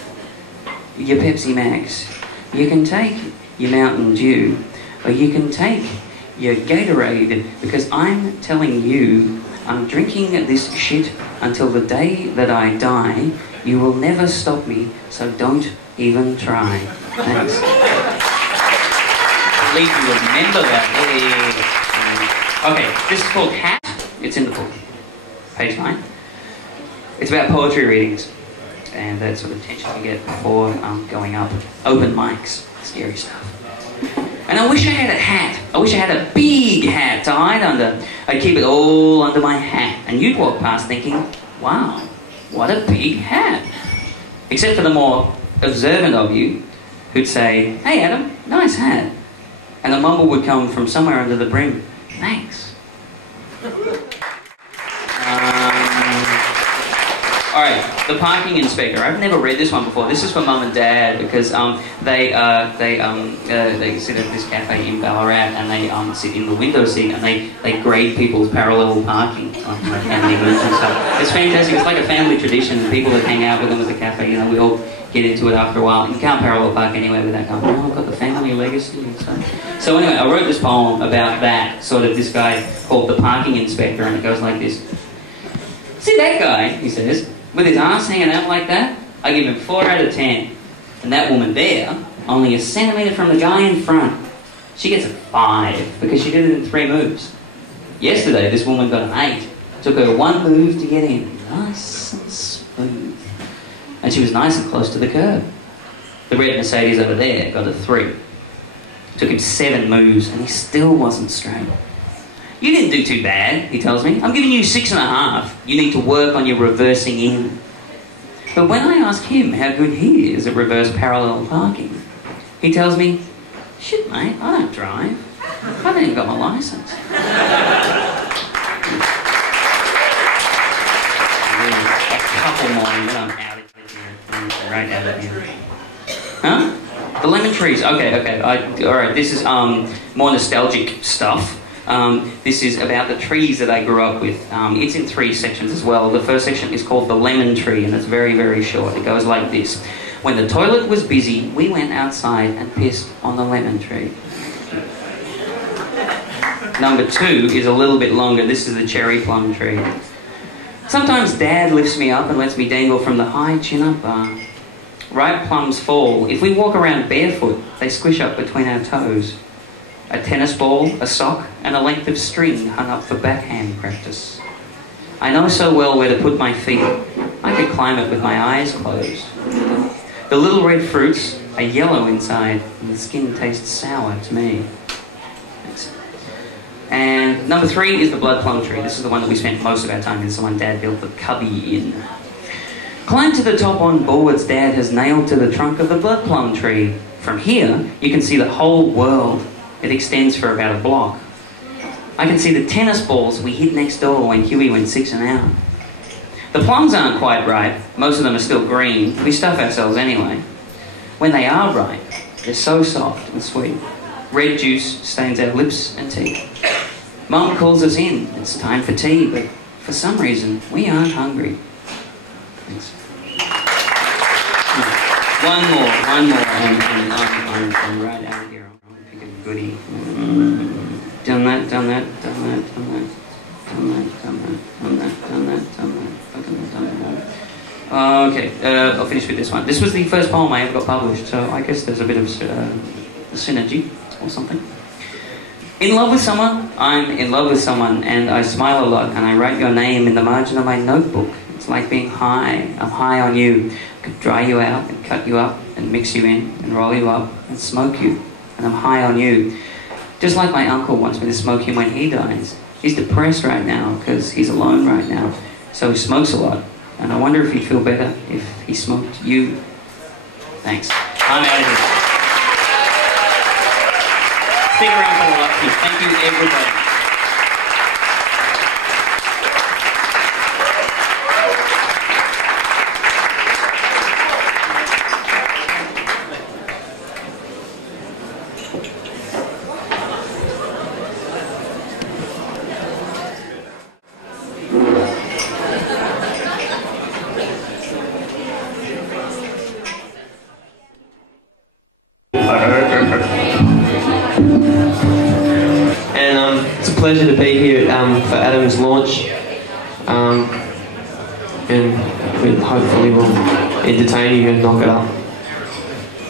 your Pepsi Max, you can take your Mountain Dew, or you can take your Gatorade, because I'm telling you, I'm drinking this shit until the day that I die. You will never stop me, so don't even try. Thanks. At least you remember that. Yeah. Okay, this is called Hat. It's in the book. Page 9. It's about poetry readings and that sort of tension you get before going up. Open mics. Scary stuff. And I wish I had a hat. I wish I had a big hat to hide under. I'd keep it all under my hat. And you'd walk past thinking, wow, what a big hat. Except for the more observant of you who'd say, hey Adam, nice hat. And a mumble would come from somewhere under the brim, thanks. Alright, the parking inspector. I've never read this one before. This is for Mum and Dad because they sit at this cafe in Ballarat and they sit in the window seat and they grade people's parallel parking on family moves and stuff. It's fantastic. It's like a family tradition. The people that hang out with them at the cafe, you know, we all get into it after a while. You can't parallel park anywhere without going, oh, I've got the family legacy and stuff. So anyway, I wrote this poem about that, sort of this guy called the parking inspector, and it goes like this. See that guy, he says, with his ass hanging out like that, I give him 4 out of 10. And that woman there, only a centimetre from the guy in front, she gets a 5 because she did it in 3 moves. Yesterday, this woman got an 8. Took her 1 move to get in. Nice and smooth. And she was nice and close to the curb. The red Mercedes over there got a 3. Took him 7 moves and he still wasn't straight. You didn't do too bad, he tells me. I'm giving you 6.5. You need to work on your reversing in. But when I ask him how good he is at reverse parallel parking, he tells me, shit mate, I don't drive. I haven't even got my licence. A couple more and then I'm out of here. Right out of here. Huh? The lemon trees. Okay. Alright, this is more nostalgic stuff. This is about the trees that I grew up with. It's in 3 sections as well. The first section is called The Lemon Tree, and it's very, very short. It goes like this. When the toilet was busy, we went outside and pissed on the lemon tree. number 2 is a little bit longer. This is the cherry plum tree. Sometimes Dad lifts me up and lets me dangle from the high chin-up bar. Ripe plums fall. If we walk around barefoot, they squish up between our toes. A tennis ball, a sock, and a length of string hung up for backhand practice. I know so well where to put my feet. I could climb it with my eyes closed. The little red fruits are yellow inside, and the skin tastes sour to me. Thanks. And number 3 is the blood plum tree. This is the one that we spent most of our time in. This is the one Dad built the cubby in. Climb to the top on boards Dad has nailed to the trunk of the blood plum tree. From here, you can see the whole world. It extends for about a block. I can see the tennis balls we hid next door when Huey went 6 and out. The plums aren't quite ripe. Most of them are still green. We stuff ourselves anyway. When they are ripe, they're so soft and sweet. Red juice stains our lips and teeth. Mum calls us in. It's time for tea, but for some reason, we aren't hungry. Thanks. One more, and I'm right out here. I'll pick a goodie. Done that. Okay, I'll finish with this one. This was the first poem I ever got published, so I guess there's a bit of synergy or something. In love with someone, I'm in love with someone, and I smile a lot, and I write your name in the margin of my notebook. It's like being high. I'm high on you. I could dry you out and cut you up and mix you in and roll you up and smoke you. And I'm high on you. Just like my uncle wants me to smoke him when he dies. He's depressed right now because he's alone right now. So he smokes a lot. And I wonder if he'd feel better if he smoked you. Thanks. I'm out of here. Stick around for the Lucksmiths. Thank you, everybody. Pleasure to be here for Adam's launch, and we hopefully will entertain you and knock it up.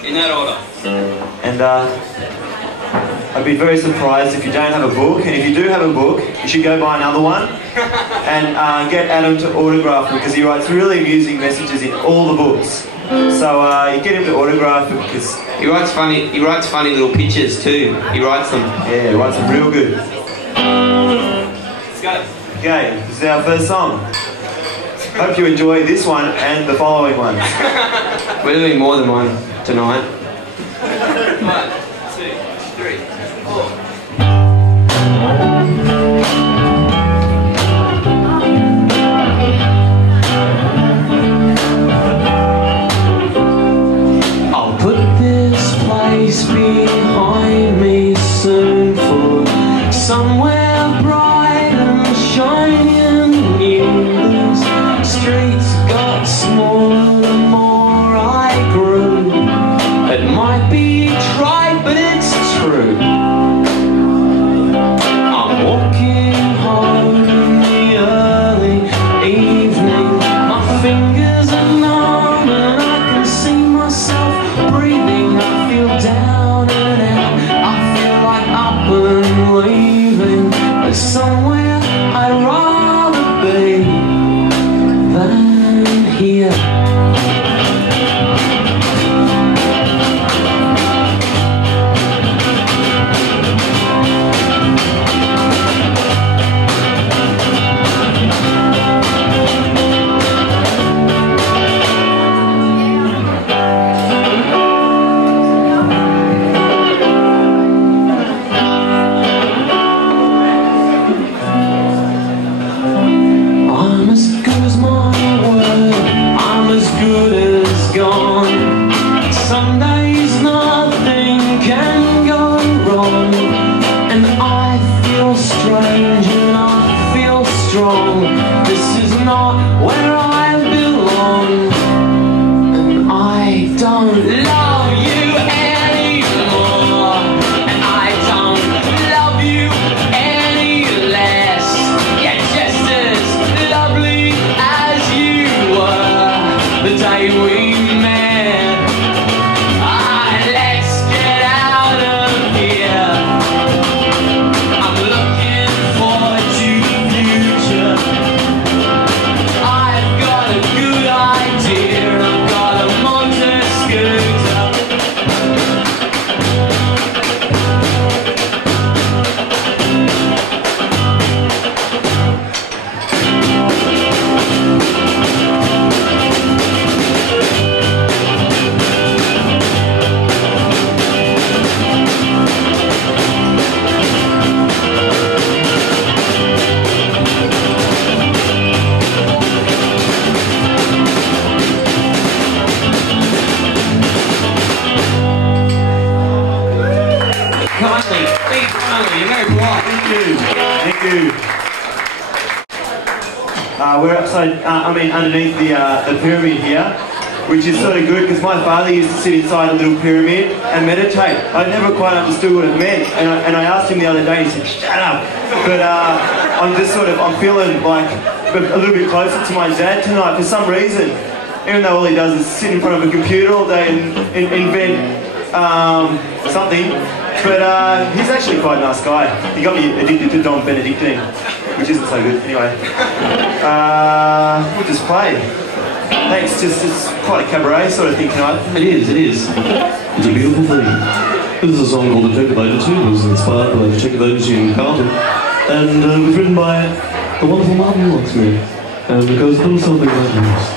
In that order. And I'd be very surprised if you don't have a book, and if you do have a book, you should go buy another one and get Adam to autograph it, because he writes really amusing messages in all the books. So you get him to autograph it because he writes funny little pictures too. He writes them. Yeah, he writes them real good. Let's go. Okay, this is our first song. Hope you enjoy this one and the following ones. We're doing more than one tonight. 1, 2, 3, 4. I'll put this place behind me soon for somewhere bright and shining new. Streets got smaller the more I grew. It might be trite, but it's true. I'm walking home in the early evening. My fingers are numb and I can see myself breathing. I feel down and out. I feel like up and leaving. There's somewhere I'd rather be than here. I'm as good as my word, I'm as good as gone. Some days nothing can go wrong, and I feel strange and I feel strong. This is not where I belong, and I don't love you anymore, and I don't love you anymore. Thank you. We're underneath the pyramid here, which is sort of good because my father used to sit inside a little pyramid and meditate. I never quite understood what it meant, and I asked him the other day, and he said, "Shut up." But I'm feeling like a little bit closer to my dad tonight for some reason. Even though all he does is sit in front of a computer all day and invent something. But he's actually quite a nice guy. He got me addicted to Dom Benedictine, which isn't so good. Anyway, we'll just play. Thanks, it's quite a cabaret sort of thing tonight. It is. It's a beautiful thing. This is a song called Detective Agency. It was inspired by Detective Agency in Carlton. And it was written by the wonderful Martin Lucksmith. And it goes a little something like this.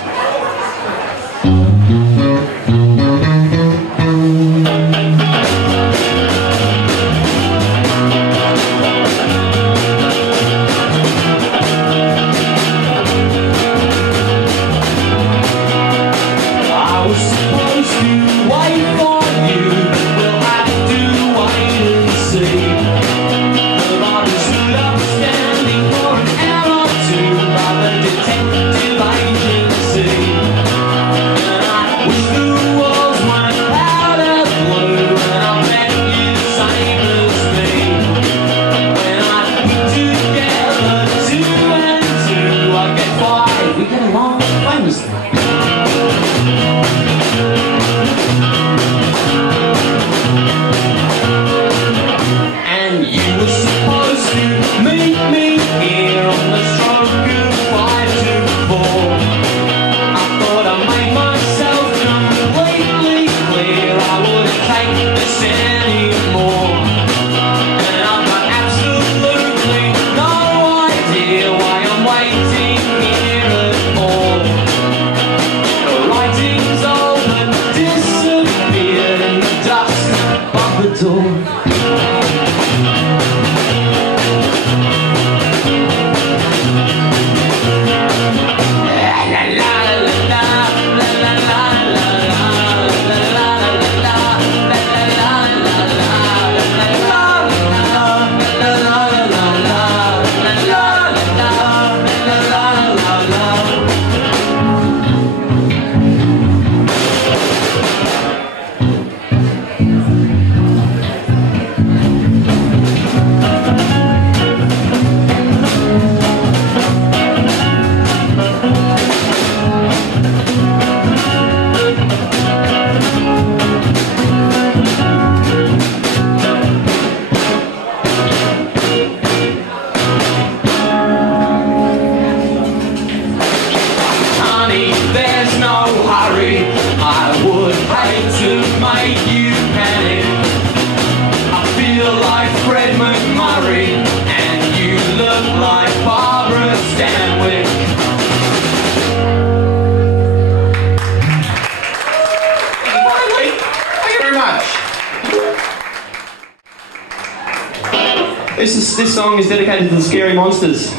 This song is dedicated to the Scary Monsters,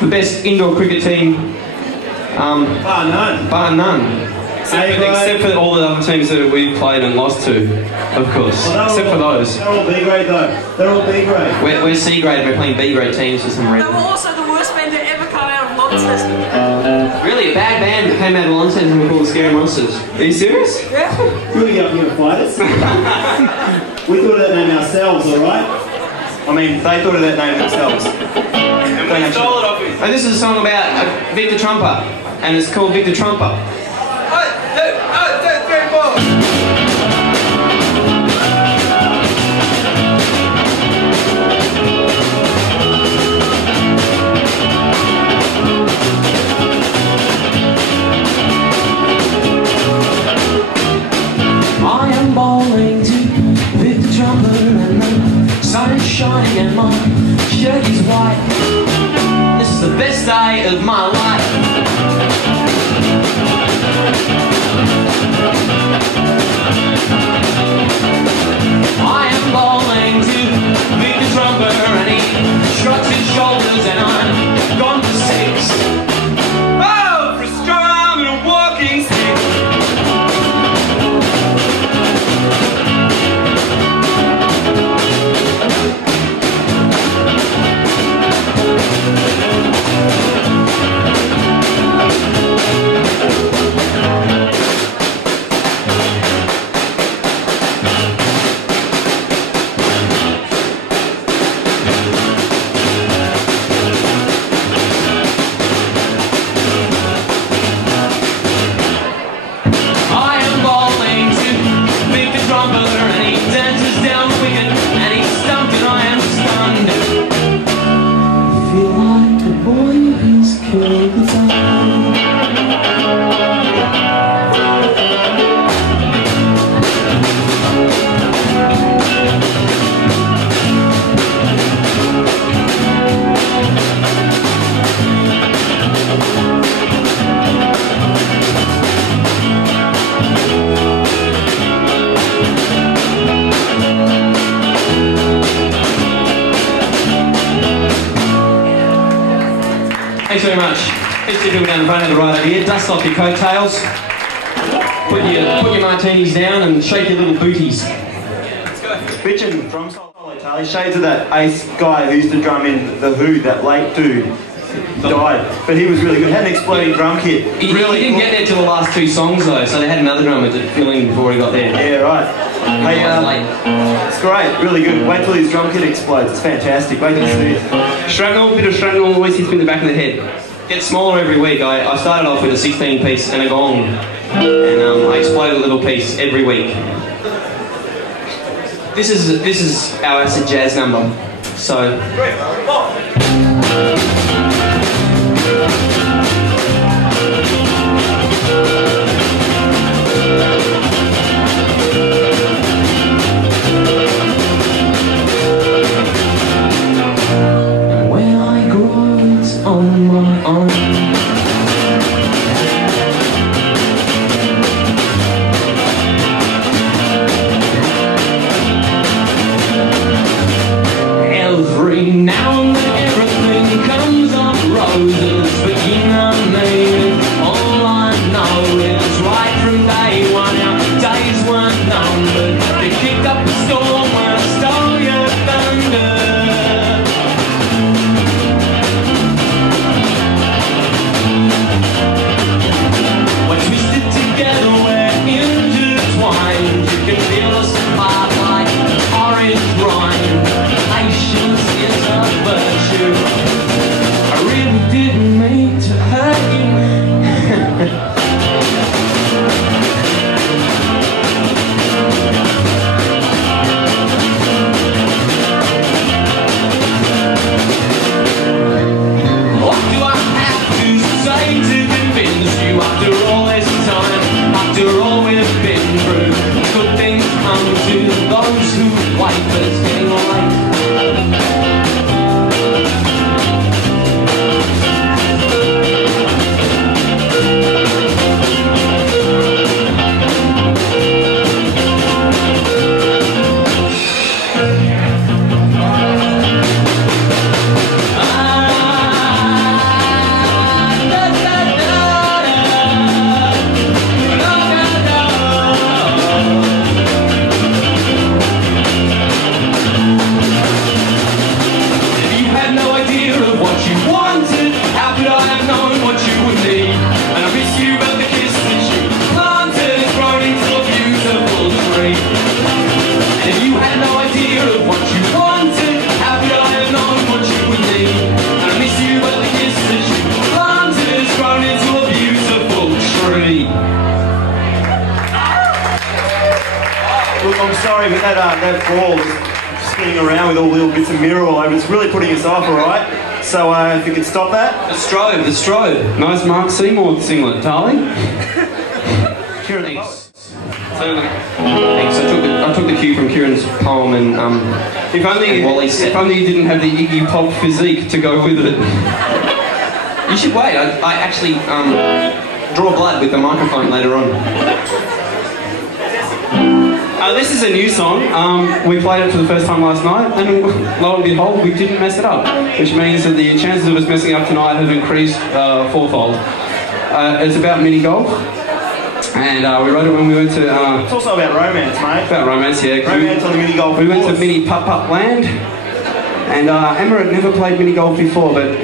the best indoor cricket team. Bar none. Except for all the other teams that we've played and lost to, of course. Except for those. They're all B grade though. They're all B grade. We're C grade. We're playing B grade teams for some reason. They were also the worst band to ever come out of Lucksmiths. Really, a bad band that came out of Launceston and were called the Scary Monsters. Are you serious? Yeah. You want to get up here and fight us? We thought of that name ourselves, alright? I mean, they thought of that name themselves. And we stole it off with. And this is a song about Victor Trumper, and it's called Victor Trumper. 1, 2, 3, 4. I am bowling to Victor Trumper and the sun is shining and my shirt is white. This is the best day of my life. I am bowling to Victor Trumper and he shrugs his shoulders and I'm gone for 6. Oh, for a strong and a walking stick. very much. These two people down the front have the right idea. Dust off your coattails. Put your martinis down and shake your little booties. Let's go. Bitchin' drum solo, Charlie. Shades of that ace guy who used to drum in The Who, that late dude. Died, but he was really good. Had an exploding drum kit. He didn't get there till the last two songs though, so they had another drummer to fill in before he got there. Yeah, right. Hey, it's great, really good. Wait till his drum kit explodes. It's fantastic. Wait till you see it. Shrapnel, bit of shrapnel always hits me in the back of the head. Gets smaller every week. I started off with a 16-piece and a gong, and I explode a little piece every week. This is our acid jazz number. So. On my own. Every now and then everything comes up roses, but you know me, all I know is right from day one our days weren't numbered. They kicked up a storm when I stole your thunder. Sorry, but that ball is spinning around with all little bits of mirror all over. It's really putting us off, all right? So if you could stop that. The strobe. Nice Mark Seymour singlet, darling. Kiran. Thanks. Thanks. I took the cue from Kiran's poem, and if only you didn't have the Iggy Pop physique to go with it. You should wait. I actually draw blood with the microphone later on. This is a new song. We played it for the first time last night, and lo and behold, we didn't mess it up, which means that the chances of us messing up tonight have increased fourfold. It's about mini golf, and we wrote it when we went to... it's also about romance, mate. About romance, yeah. Romance on the mini golf. We went to mini putt-putt land, and Emma had never played mini golf before, but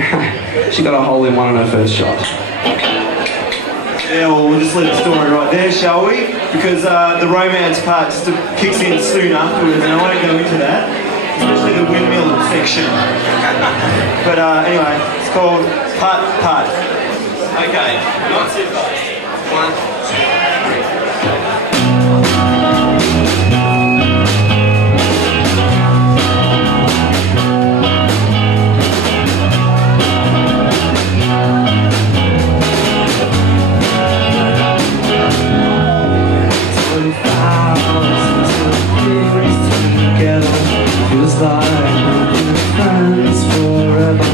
she got a hole in one on her first shot. Yeah, well, we'll just leave the story right there, shall we? Because the romance part just kicks in soon afterwards, and I won't go into that, especially the windmill section. But anyway, it's called Putt Putt. Okay, not too fast. 1, 'Cause like we're friends forever.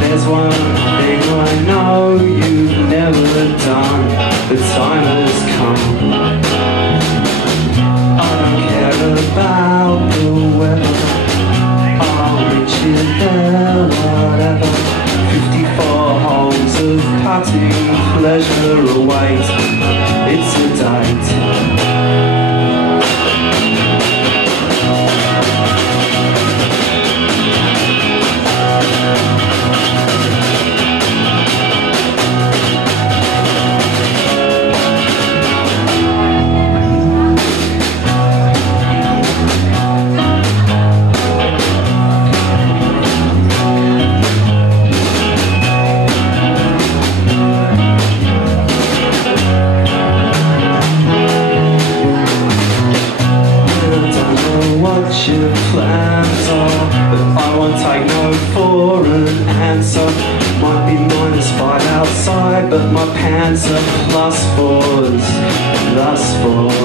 There's one thing I know you've never done. The time what your plans are, but I won't take no for an answer. Might be -5 outside, but my pants are +4s, +4s.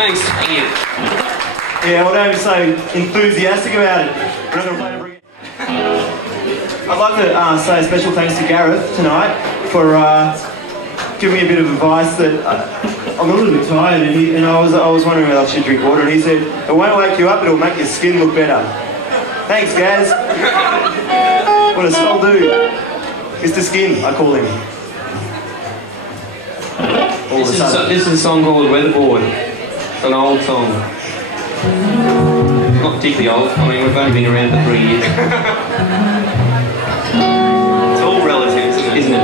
Thanks. Thank you. Yeah, well, don't be so enthusiastic about it. We're not going to play it again. I'd like to say a special thanks to Gareth tonight for giving me a bit of advice that I'm a little bit tired, and I was wondering whether I should drink water, and he said, it won't wake you up, it'll make your skin look better. Thanks, Gaz. What a soul dude. Mr. Skin, I call him. This is a song called Weatherboard. It's an old song. Not particularly old. I mean, we've only been around for 3 years. It's all relative, isn't it?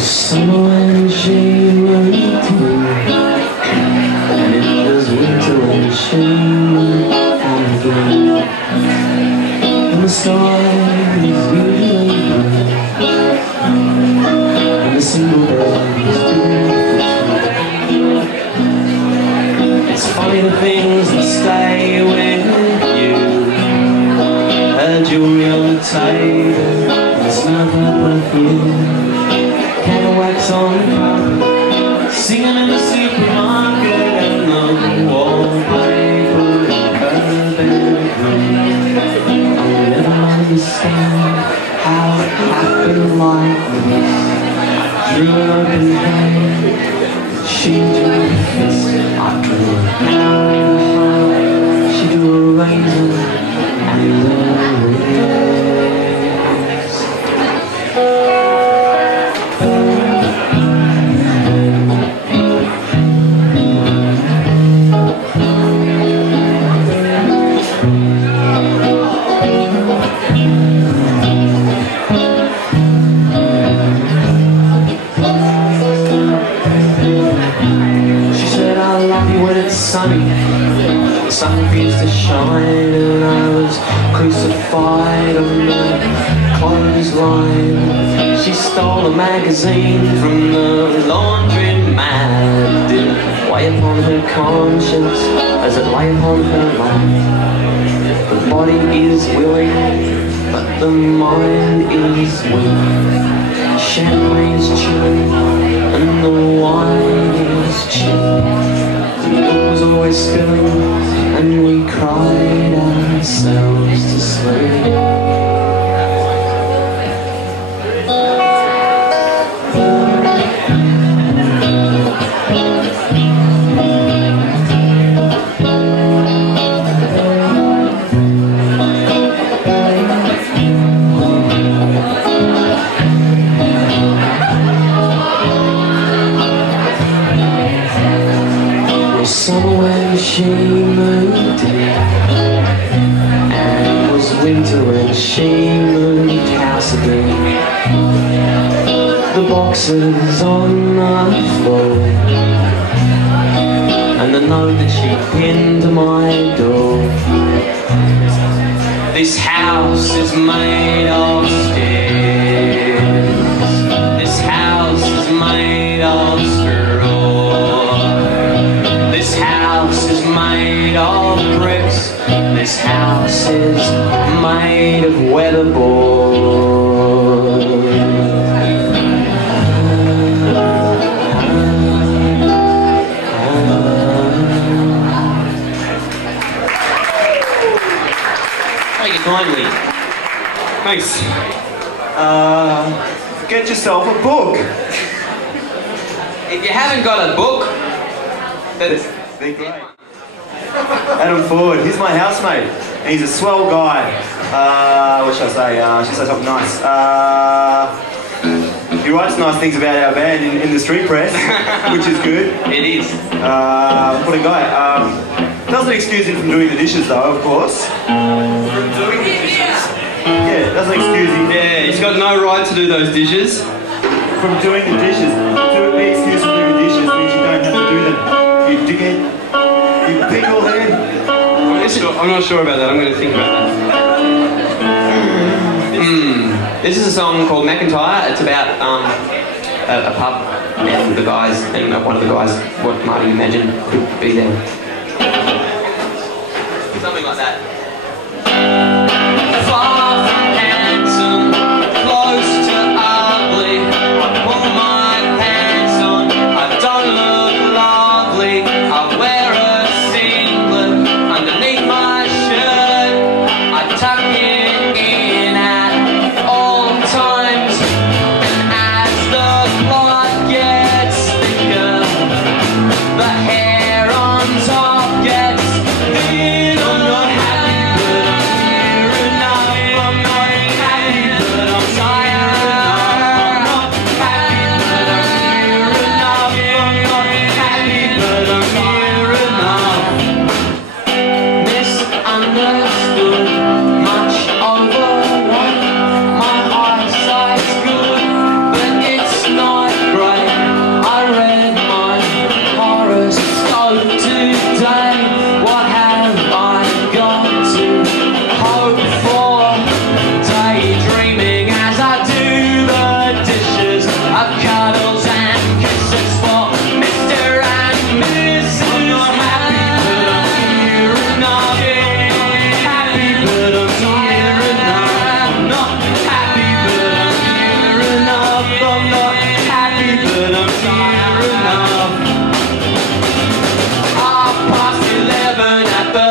Someone she went to, and it was winter when she went again. And the sky is usually blue, and the single bed is beautiful. It's funny the things that stay with you. Her jewelry on the table, it's nothing but you. Wax on the carpet, singing in the supermarket, and the wallpaper in her bedroom. I'll never understand how it happened like this. I drew her open hand, she drew a fist. I drew her hand, she drew a razor and a sunny, the sun refused to shine, and I was crucified on the clothesline. She stole a magazine from the laundromat. It weighed upon her conscience as it lay upon her lap. The body is willing, but the mind is weak. Champagne's chilling, and the wine is cheap. The milk was always spilling, and we cried ourselves to sleep. Summer when she moved in, and it was winter when she moved house again. The boxes on the floor, and the note that she pinned to my door. This house is made of stairs. This house is made of straw. This house is made of bricks. This house is made of weatherboard. take it kindly. Thanks. Get yourself a book. If you haven't got a book, They're great. Adam Ford, he's my housemate, and he's a swell guy. What should I say? I should say something nice. He writes nice things about our band in the street press, which is good. it is. What a guy. Doesn't excuse him from doing the dishes, though, of course. From doing the dishes? Yeah, doesn't excuse him. Yeah, he's got no right to do those dishes. From doing the dishes. To be excused from doing the dishes means you don't have to do them. You dickhead. You picklehead. I'm not sure about that. I'm going to think about that. This is a song called McIntyre. It's about a pub and the guys, and one of the guys, what Marty imagined could be there. Something like that. Far from handsome, close to ugly. I pull my pants on, I don't look lovely. I wear a singlet underneath my shirt. I tuck it in at all times. And as the plot gets thicker, the hair on top gets thin. I'm not happy, but I'm here enough. I'm not happy, but I'm tired. I'm not happy, but I'm here enough. I'm not happy, but I'm here enough. Misunderstood, much overlooked. My eyesight's good, but it's not great. I read my horoscope today. What have I got to hope for? Daydreaming as I do the dishes, of cuddles and kisses for Mr. and Mrs. I'm not happy, but I'm here enough. Happy, but I'm here enough. I'm not happy, but I'm here enough. I'm not happy, but I'm here enough. 11 at the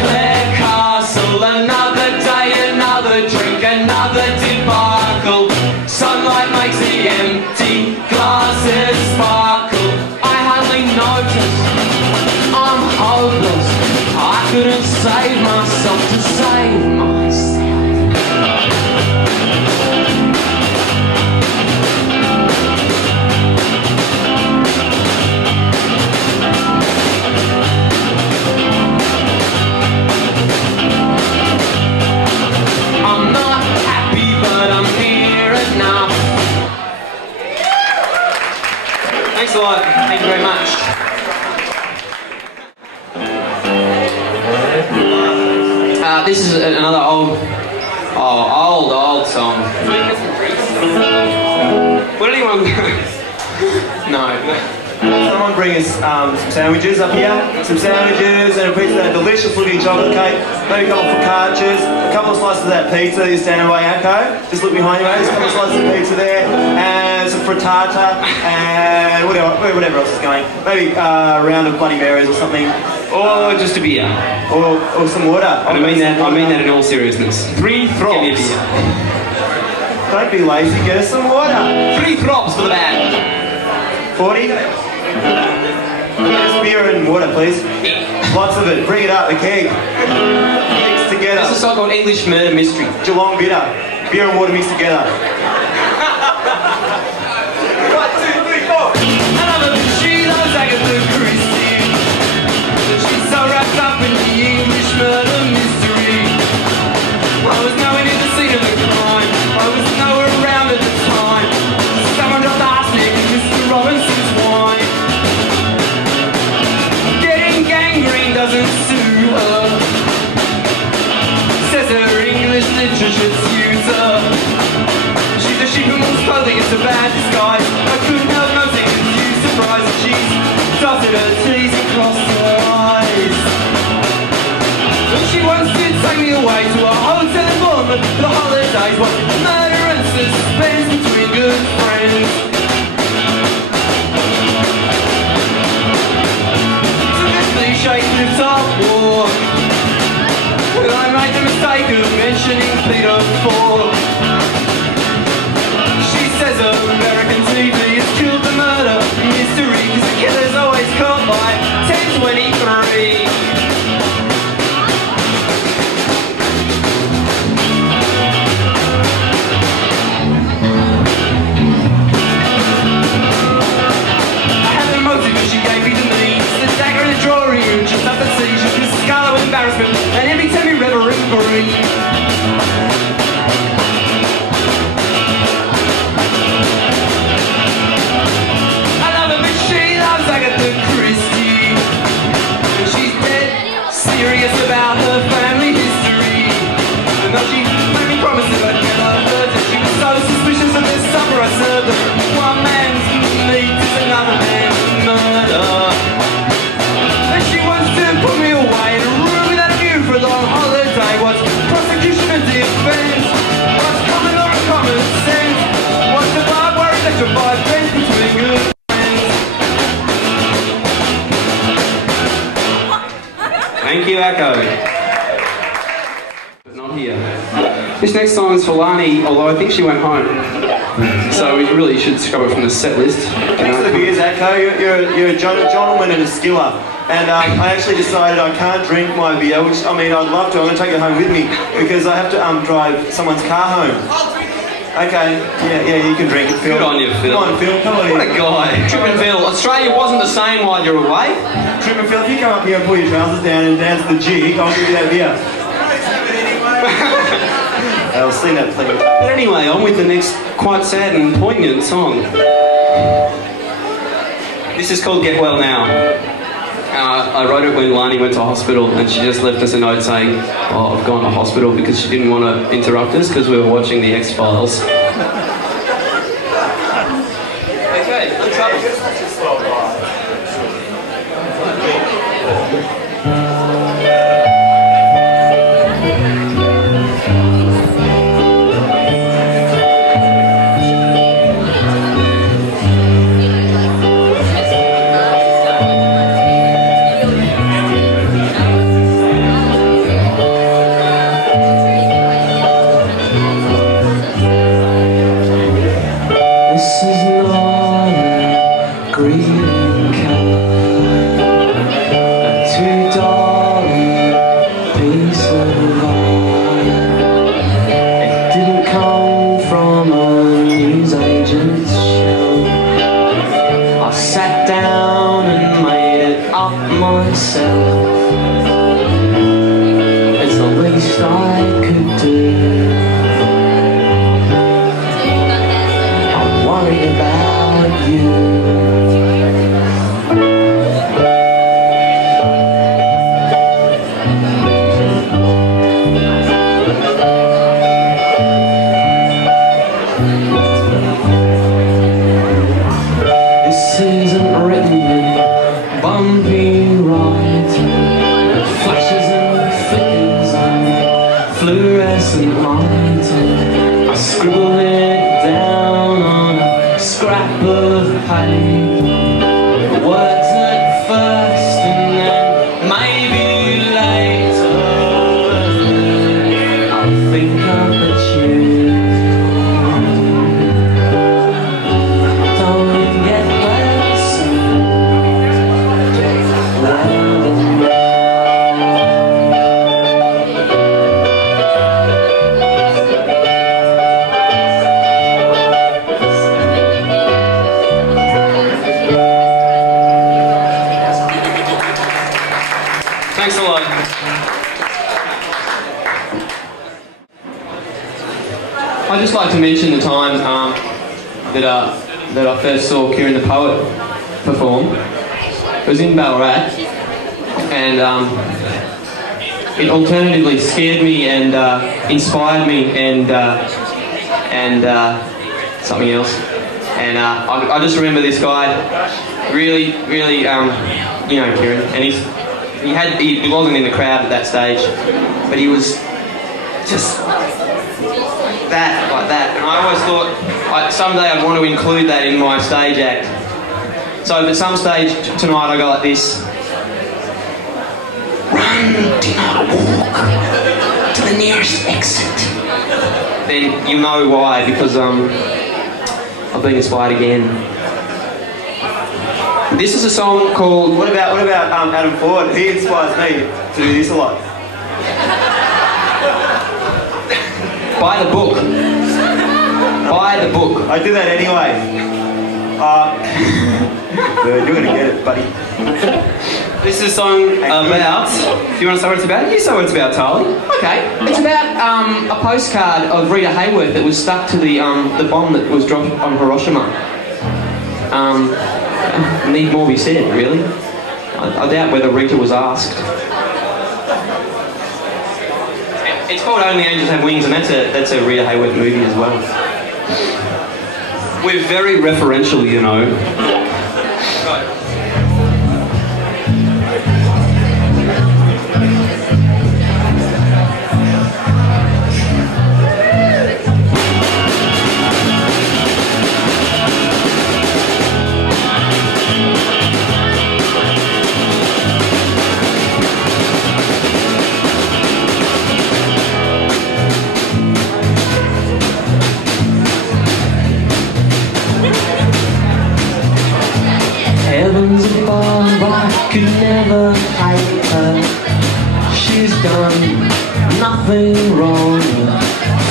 Clare Castle. Another day, another drink, another debacle. Sunlight makes the empty glasses sparkle. I hardly notice I'm hopeless. I couldn't save myself to save myself. I'm not happy, but I'm here enough. Thanks a lot. Thank you very much. This is another old song. What anyone? No. Someone bring us some sandwiches up here. Some sandwiches and a piece of that delicious looking chocolate cake. Maybe a couple of focaccias. A couple of slices of that pizza that you're standing by, Akko. Just look behind you, mate. There's a couple of slices of pizza there. And some frittata. And whatever else is going. Maybe a round of Bloody Marys or something. Or just a beer. Or some water. I mean that in all seriousness. 3 throbs. Don't be lazy. Get us some water. 3 throbs for the band. 40? Just beer and water, please. Lots of it. Bring it up, the keg. Mixed together. This is a song called English Murder Mystery. Geelong bitter. Beer and water mixed together. 1, 2, 3, 4. Another she loves Agatha Christie. She's so wrapped up in the English murder mystery. I was nowhere near the scene of the crime. I was nowhere around at the time. Someone dropped arsenic in Mr. Robinson's wine. Getting gangrene doesn't suit her. Says her English literature suits her. She's a sheep who moves clothing, it's a bad disguise. I couldn't help noticing a few surprises. She's dotted her T's and crossed her eyes. And she once did take me away to a hotel in Bournemouth for the holidays. What murder and suspense between good friends. To this cliche top walk, and I made the mistake of mentioning Peter Ford. She says American TV has killed the murder mystery, cause the killer's always caught by 10:23. She gave me the means, the dagger in the drawing room, just up the sea, just Mrs. Scarlet with embarrassment, and every time we revel in green. I love her, but she loves Agatha Christie. And she's dead serious about her family history. And though she made me promise that I'd never hurt her, she was so suspicious of this supper I served her. One man's meat is another man's murder. And she wants to put me away in a room without a view for a long holiday. What's prosecution and defense? What's common law and common sense? What's the barbed wire electrified fence between good friends? Thank you, Echo. But not here. This next song is for Lani, although I think she went home. So we really should scrub it from the set list. Thanks for the beers, Echo. You're a gentleman and a skiller. And I actually decided I can't drink my beer, which, I mean, I'd love to. I'm going to take it home with me because I have to drive someone's car home. Okay, yeah, you can drink it, Phil. Good on you, Phil. Come on, Phil, come on in. What a guy. Trip and Phil. Australia wasn't the same while you're away. Trip and Phil, if you come up here and pull your trousers down and dance the jig, I'll give you that beer. I'll see that, please. But anyway, on with the next quite sad and poignant song. This is called Get Well Now. I wrote it when Lani went to hospital, and she just left us a note saying, "Oh, I've gone to hospital," because she didn't want to interrupt us because we were watching the X-Files. Okay, no trouble. I'd just like to mention the time that I first saw Kiran the Poet perform. It was in Ballarat, and it alternatively scared me and inspired me and something else. And I just remember this guy, really, you know, Kiran, and he wasn't in the crowd at that stage, but he was just like that, and I always thought someday I'd want to include that in my stage act. So at some stage tonight I go like this: run, dinner, walk. Irish accent, then you'll know why, because I've been inspired again. This is a song called... What about Adam Ford? He inspires me to do this a lot. Buy the book. Buy the book. I do that anyway. You're going to get it, buddy. This is a song about... Do you want to say what it's about? You say what it's about, Charlie. Okay. It's about a postcard of Rita Hayworth that was stuck to the bomb that was dropped on Hiroshima. Need more be said, really. I doubt whether Rita was asked. It's called Only Angels Have Wings, and that's a Rita Hayworth movie as well. We're very referential, you know. Right. Heavens above, I could never hate her. She's done nothing wrong.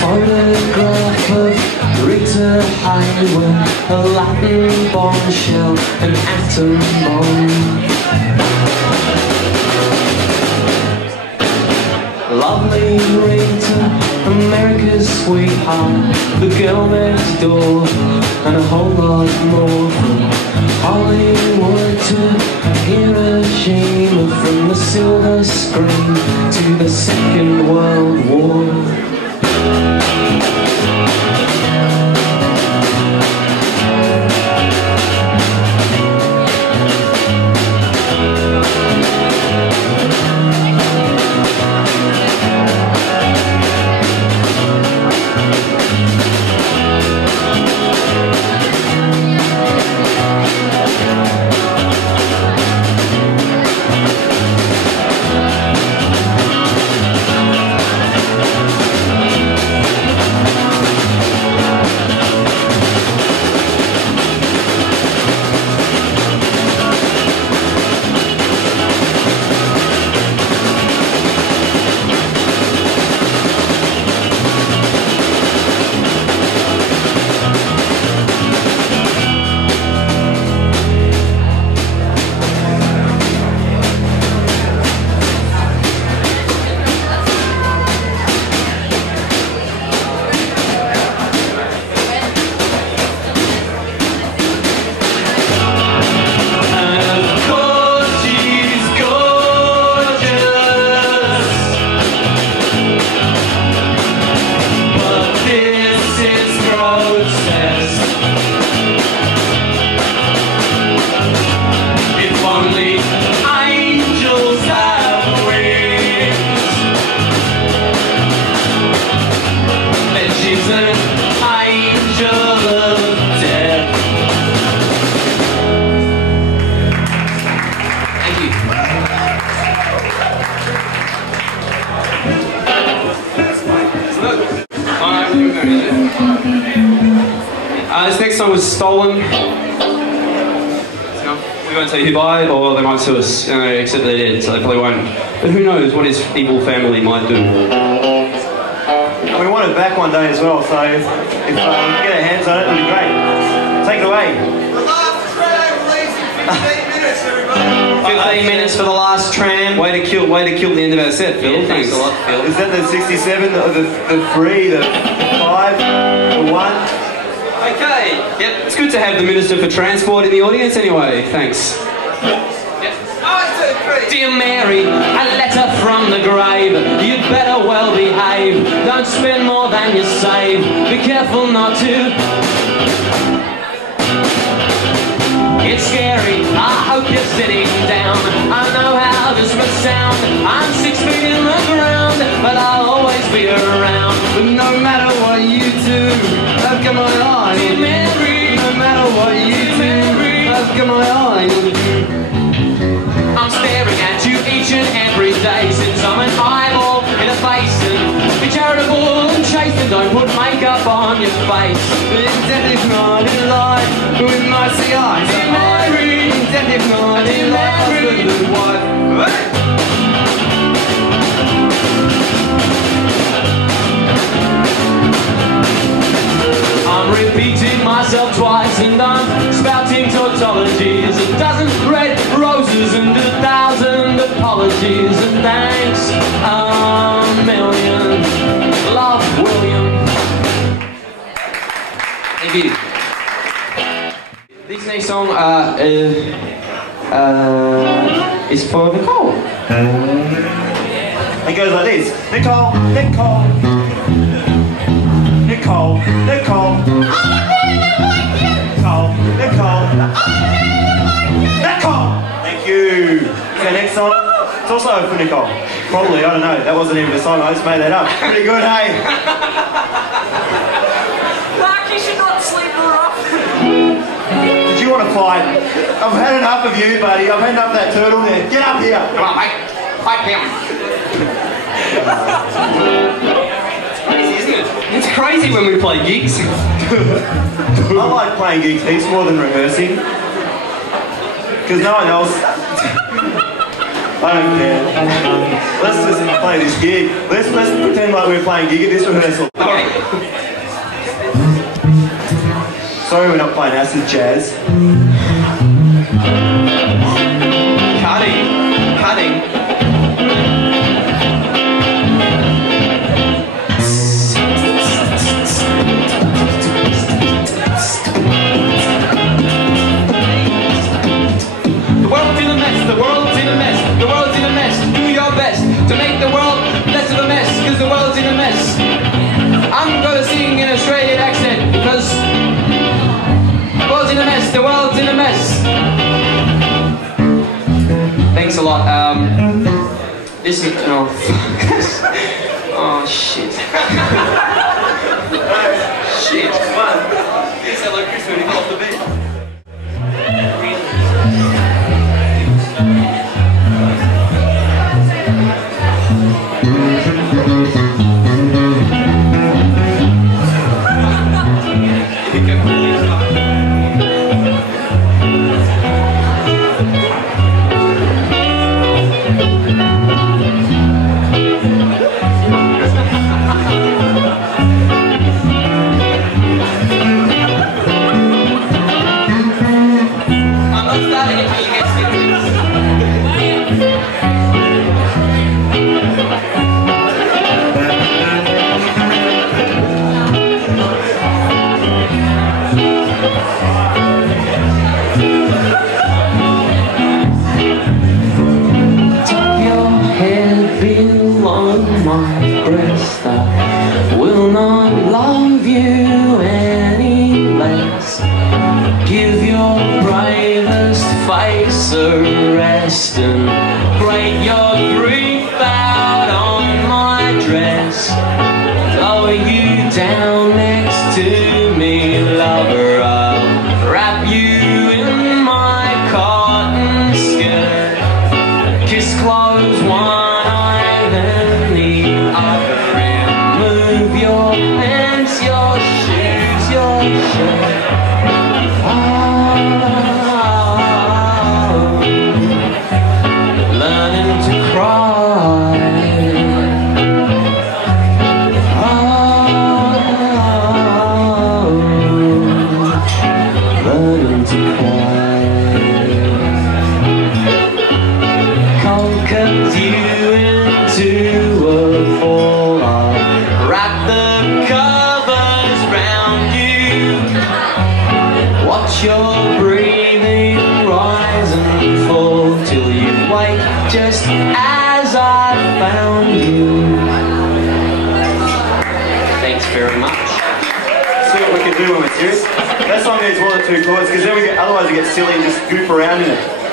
Photograph of Rita Hayworth, a Latin bombshell, an atom bomb. Lovely Rita, America's sweetheart, the girl next door, and a whole lot more from Hollywood to Hiroshima, from the silver screen to the Second World War. This next song was stolen. We won't tell you who by, or they might sue us, except they're dead, so they probably won't. But who knows what his evil family might do. We want it back one day as well, so if we get our hands on it, it'll be great. Take it away. The last tram leaves in 15 minutes, everybody. 15 minutes for the last tram. Way to kill the end of our set, Phil. Yeah, thanks a lot, Phil. Is that the 67, the 3, the 5, the 1? Okay. Yep. It's good to have the Minister for Transport in the audience anyway. Thanks. Yep. Dear Mary, a letter from the grave. You'd better well behave. Don't spend more than you save. Be careful not to. It's scary, I hope you're sitting down. I know how this must sound. I'm 6 feet in the ground, but I'll always be around. But no matter what you do, I've got my eye on you. Mary, no matter what you do, I've got my eye on you. I'm staring at you each and every day, since I'm an eyeball in a basin Be charitable and chaste and don't put makeup on your face. Death if not in life, with mercy eyes. Be married, Death if not in life, husband and wife. I'm repeating myself twice and I'm spouting tautologies, a dozen red roses and 1,000 apologies and thanks a million. Love, William. Thank you. This next song is for Nicole. It goes like this. Nicole, Nicole. Nicole, Nicole. Nicole, Nicole. Nicole! Thank you. Okay, next song. It's also for Nicole. Probably, I don't know. That wasn't even a song, I just made that up. Pretty good, hey? Mark, you should not sleep rough. Did you want to fight? I've had enough of you, buddy. I've had enough of that turtle there. Get up here. Come on, mate. Fight him. It's crazy when we play gigs. I like playing gigs heaps more than rehearsing. Because no one else... I don't care. Let's just play this gig. Let's pretend like we're playing gig at this rehearsal. Okay. Sorry we're not playing acid jazz. Cutting. The world's in a mess, the world's in a mess. Do your best to make the world less of a mess, because the world's in a mess. I'm gonna sing in an Australian accent, because the world's in a mess, the world's in a mess. Thanks a lot. This is... Oh, fuck. Oh, shit. Shit. You sound like Chris when he got off the beat.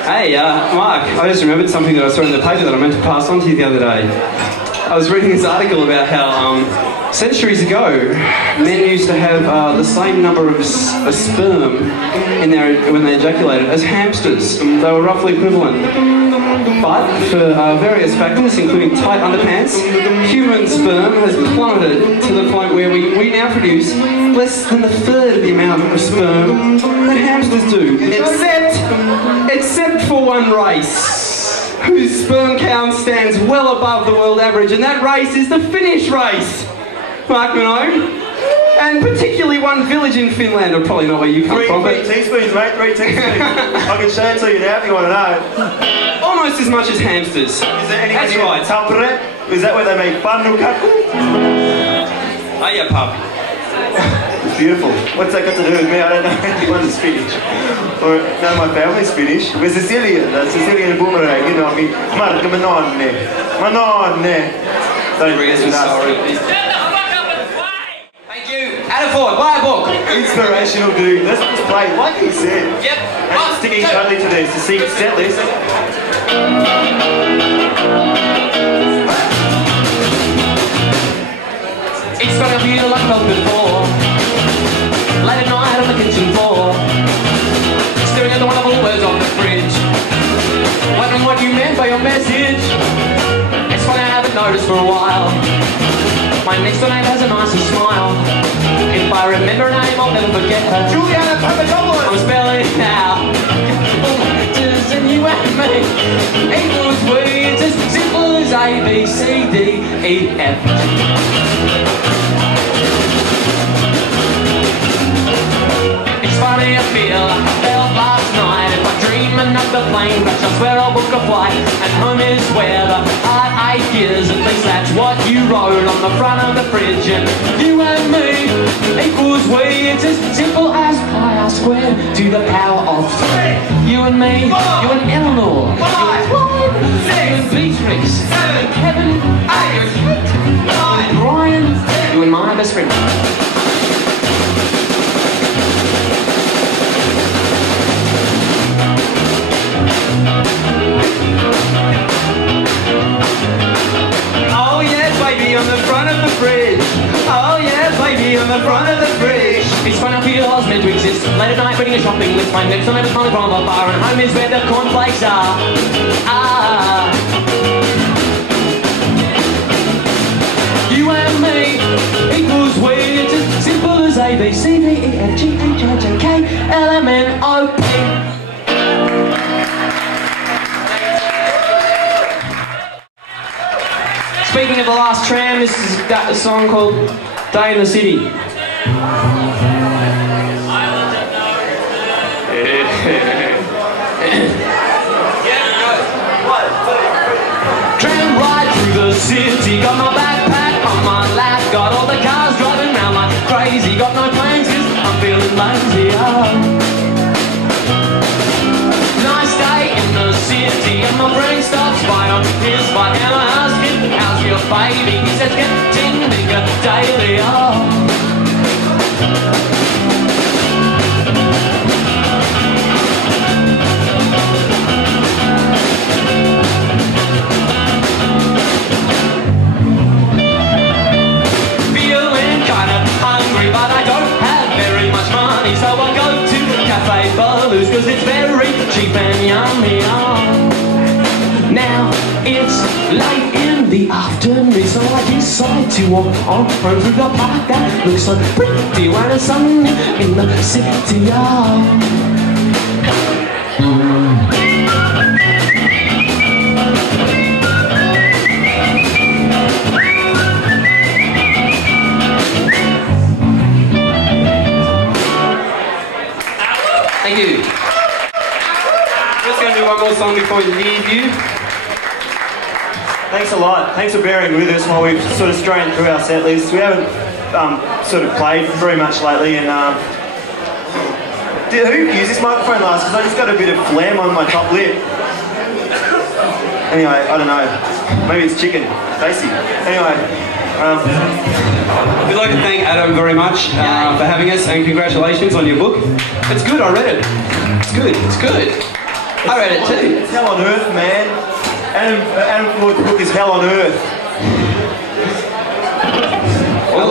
Hey, Mark, I just remembered something that I saw in the paper that I meant to pass on to you the other day. I was reading this article about how Centuries ago, men used to have the same number of sperm in when they ejaculated as hamsters. They were roughly equivalent. But for various factors, including tight underpants, human sperm has plummeted to the point where we now produce less than a third of the amount of sperm that hamsters do. Except for one race, whose sperm count stands well above the world average, and that race is the Finnish race. Mark Minot, and particularly one village in Finland, or probably not where you come from. 3 teaspoons, mate, 3 teaspoons. I can show it to you now if you want to know. Almost as much as hamsters. Is there anyone That's right. Tampere? Is that where they make pannukaku? Oh yeah, pub. It's beautiful. What's that got to do with me? I don't know anyone's Finnish. Or, no, my family's Finnish. We're Sicilian. Sicilian boomerang, you know me. Marco Manonne. Manonne. Don't bring us with us. Thank you. AdamFord, buy a book. Inspirational dude. Let's play, like he said. Yep. And sticking totally to this, the secret set list. It's gonna feel like home before. Late at night on the kitchen floor, staring at the wonderful words on the fridge, wondering what you meant by your message. It's funny I haven't noticed for a while. My next door neighbor has a nicer smile. If I remember her name, I'll never forget her. Juliana Papadopoulos! I'm spelling it out. Just and you and me equals we. It's as simple as A, B, C, D, E, F, G. It's funny I feel like I felt last night. If I dream another plane crash, I swear I'll book a flight. And home is where the heartache is. At least that's what you wrote on the front of the fridge. And you and me equals we. It's as simple as pi r squared to the power of 3. You and me, you and Eleanor, you and Clive, you and Beatrix, Kevin, you and Kate, you and Brian, you and my best friend. Oh yeah, baby, on the front of the fridge. Oh yeah, baby, on the front of the fridge. It's fun I feel I was meant to exist. Late at night reading a shopping list. My next door neighbor's calling from a bar, and home is where the cornflakes are. You and me equals we. It's as simple as A, B, C, D, E, F, G, H, I, J, K, L, M, N, O, P. Speaking of the last tram, this is a song called Day in the City. Tram ride through the city, got my backpack on my lap, got all the cars driving round like crazy, got no plans 'cause I'm feeling lazy. Nice day in the city, and my friend stops by on his bike, and I ask him, how's your baby? He says, getting bigger daily. Feeling kind of hungry, but I don't have very much money, so I go to Cafe Baloo's 'cause it's very cheap and yummy. Now it's late in the afternoon, so I decide to walk on through the park that looks so pretty when it's sunny in the city. Thank you. Just going to do one more song before we leave you. Thanks a lot. Thanks for bearing with us while we've sort of strained through our set list. We haven't sort of played very much lately, and who used this microphone last? Because I just got a bit of phlegm on my top lip. Anyway, I don't know. Maybe it's chicken. Tasty. Anyway. We'd like to thank Adam very much for having us, and congratulations on your book. It's good, I read it. It's good, it's good. I read it too. It's hell on earth, man. Adam Ford's book is hell on earth. All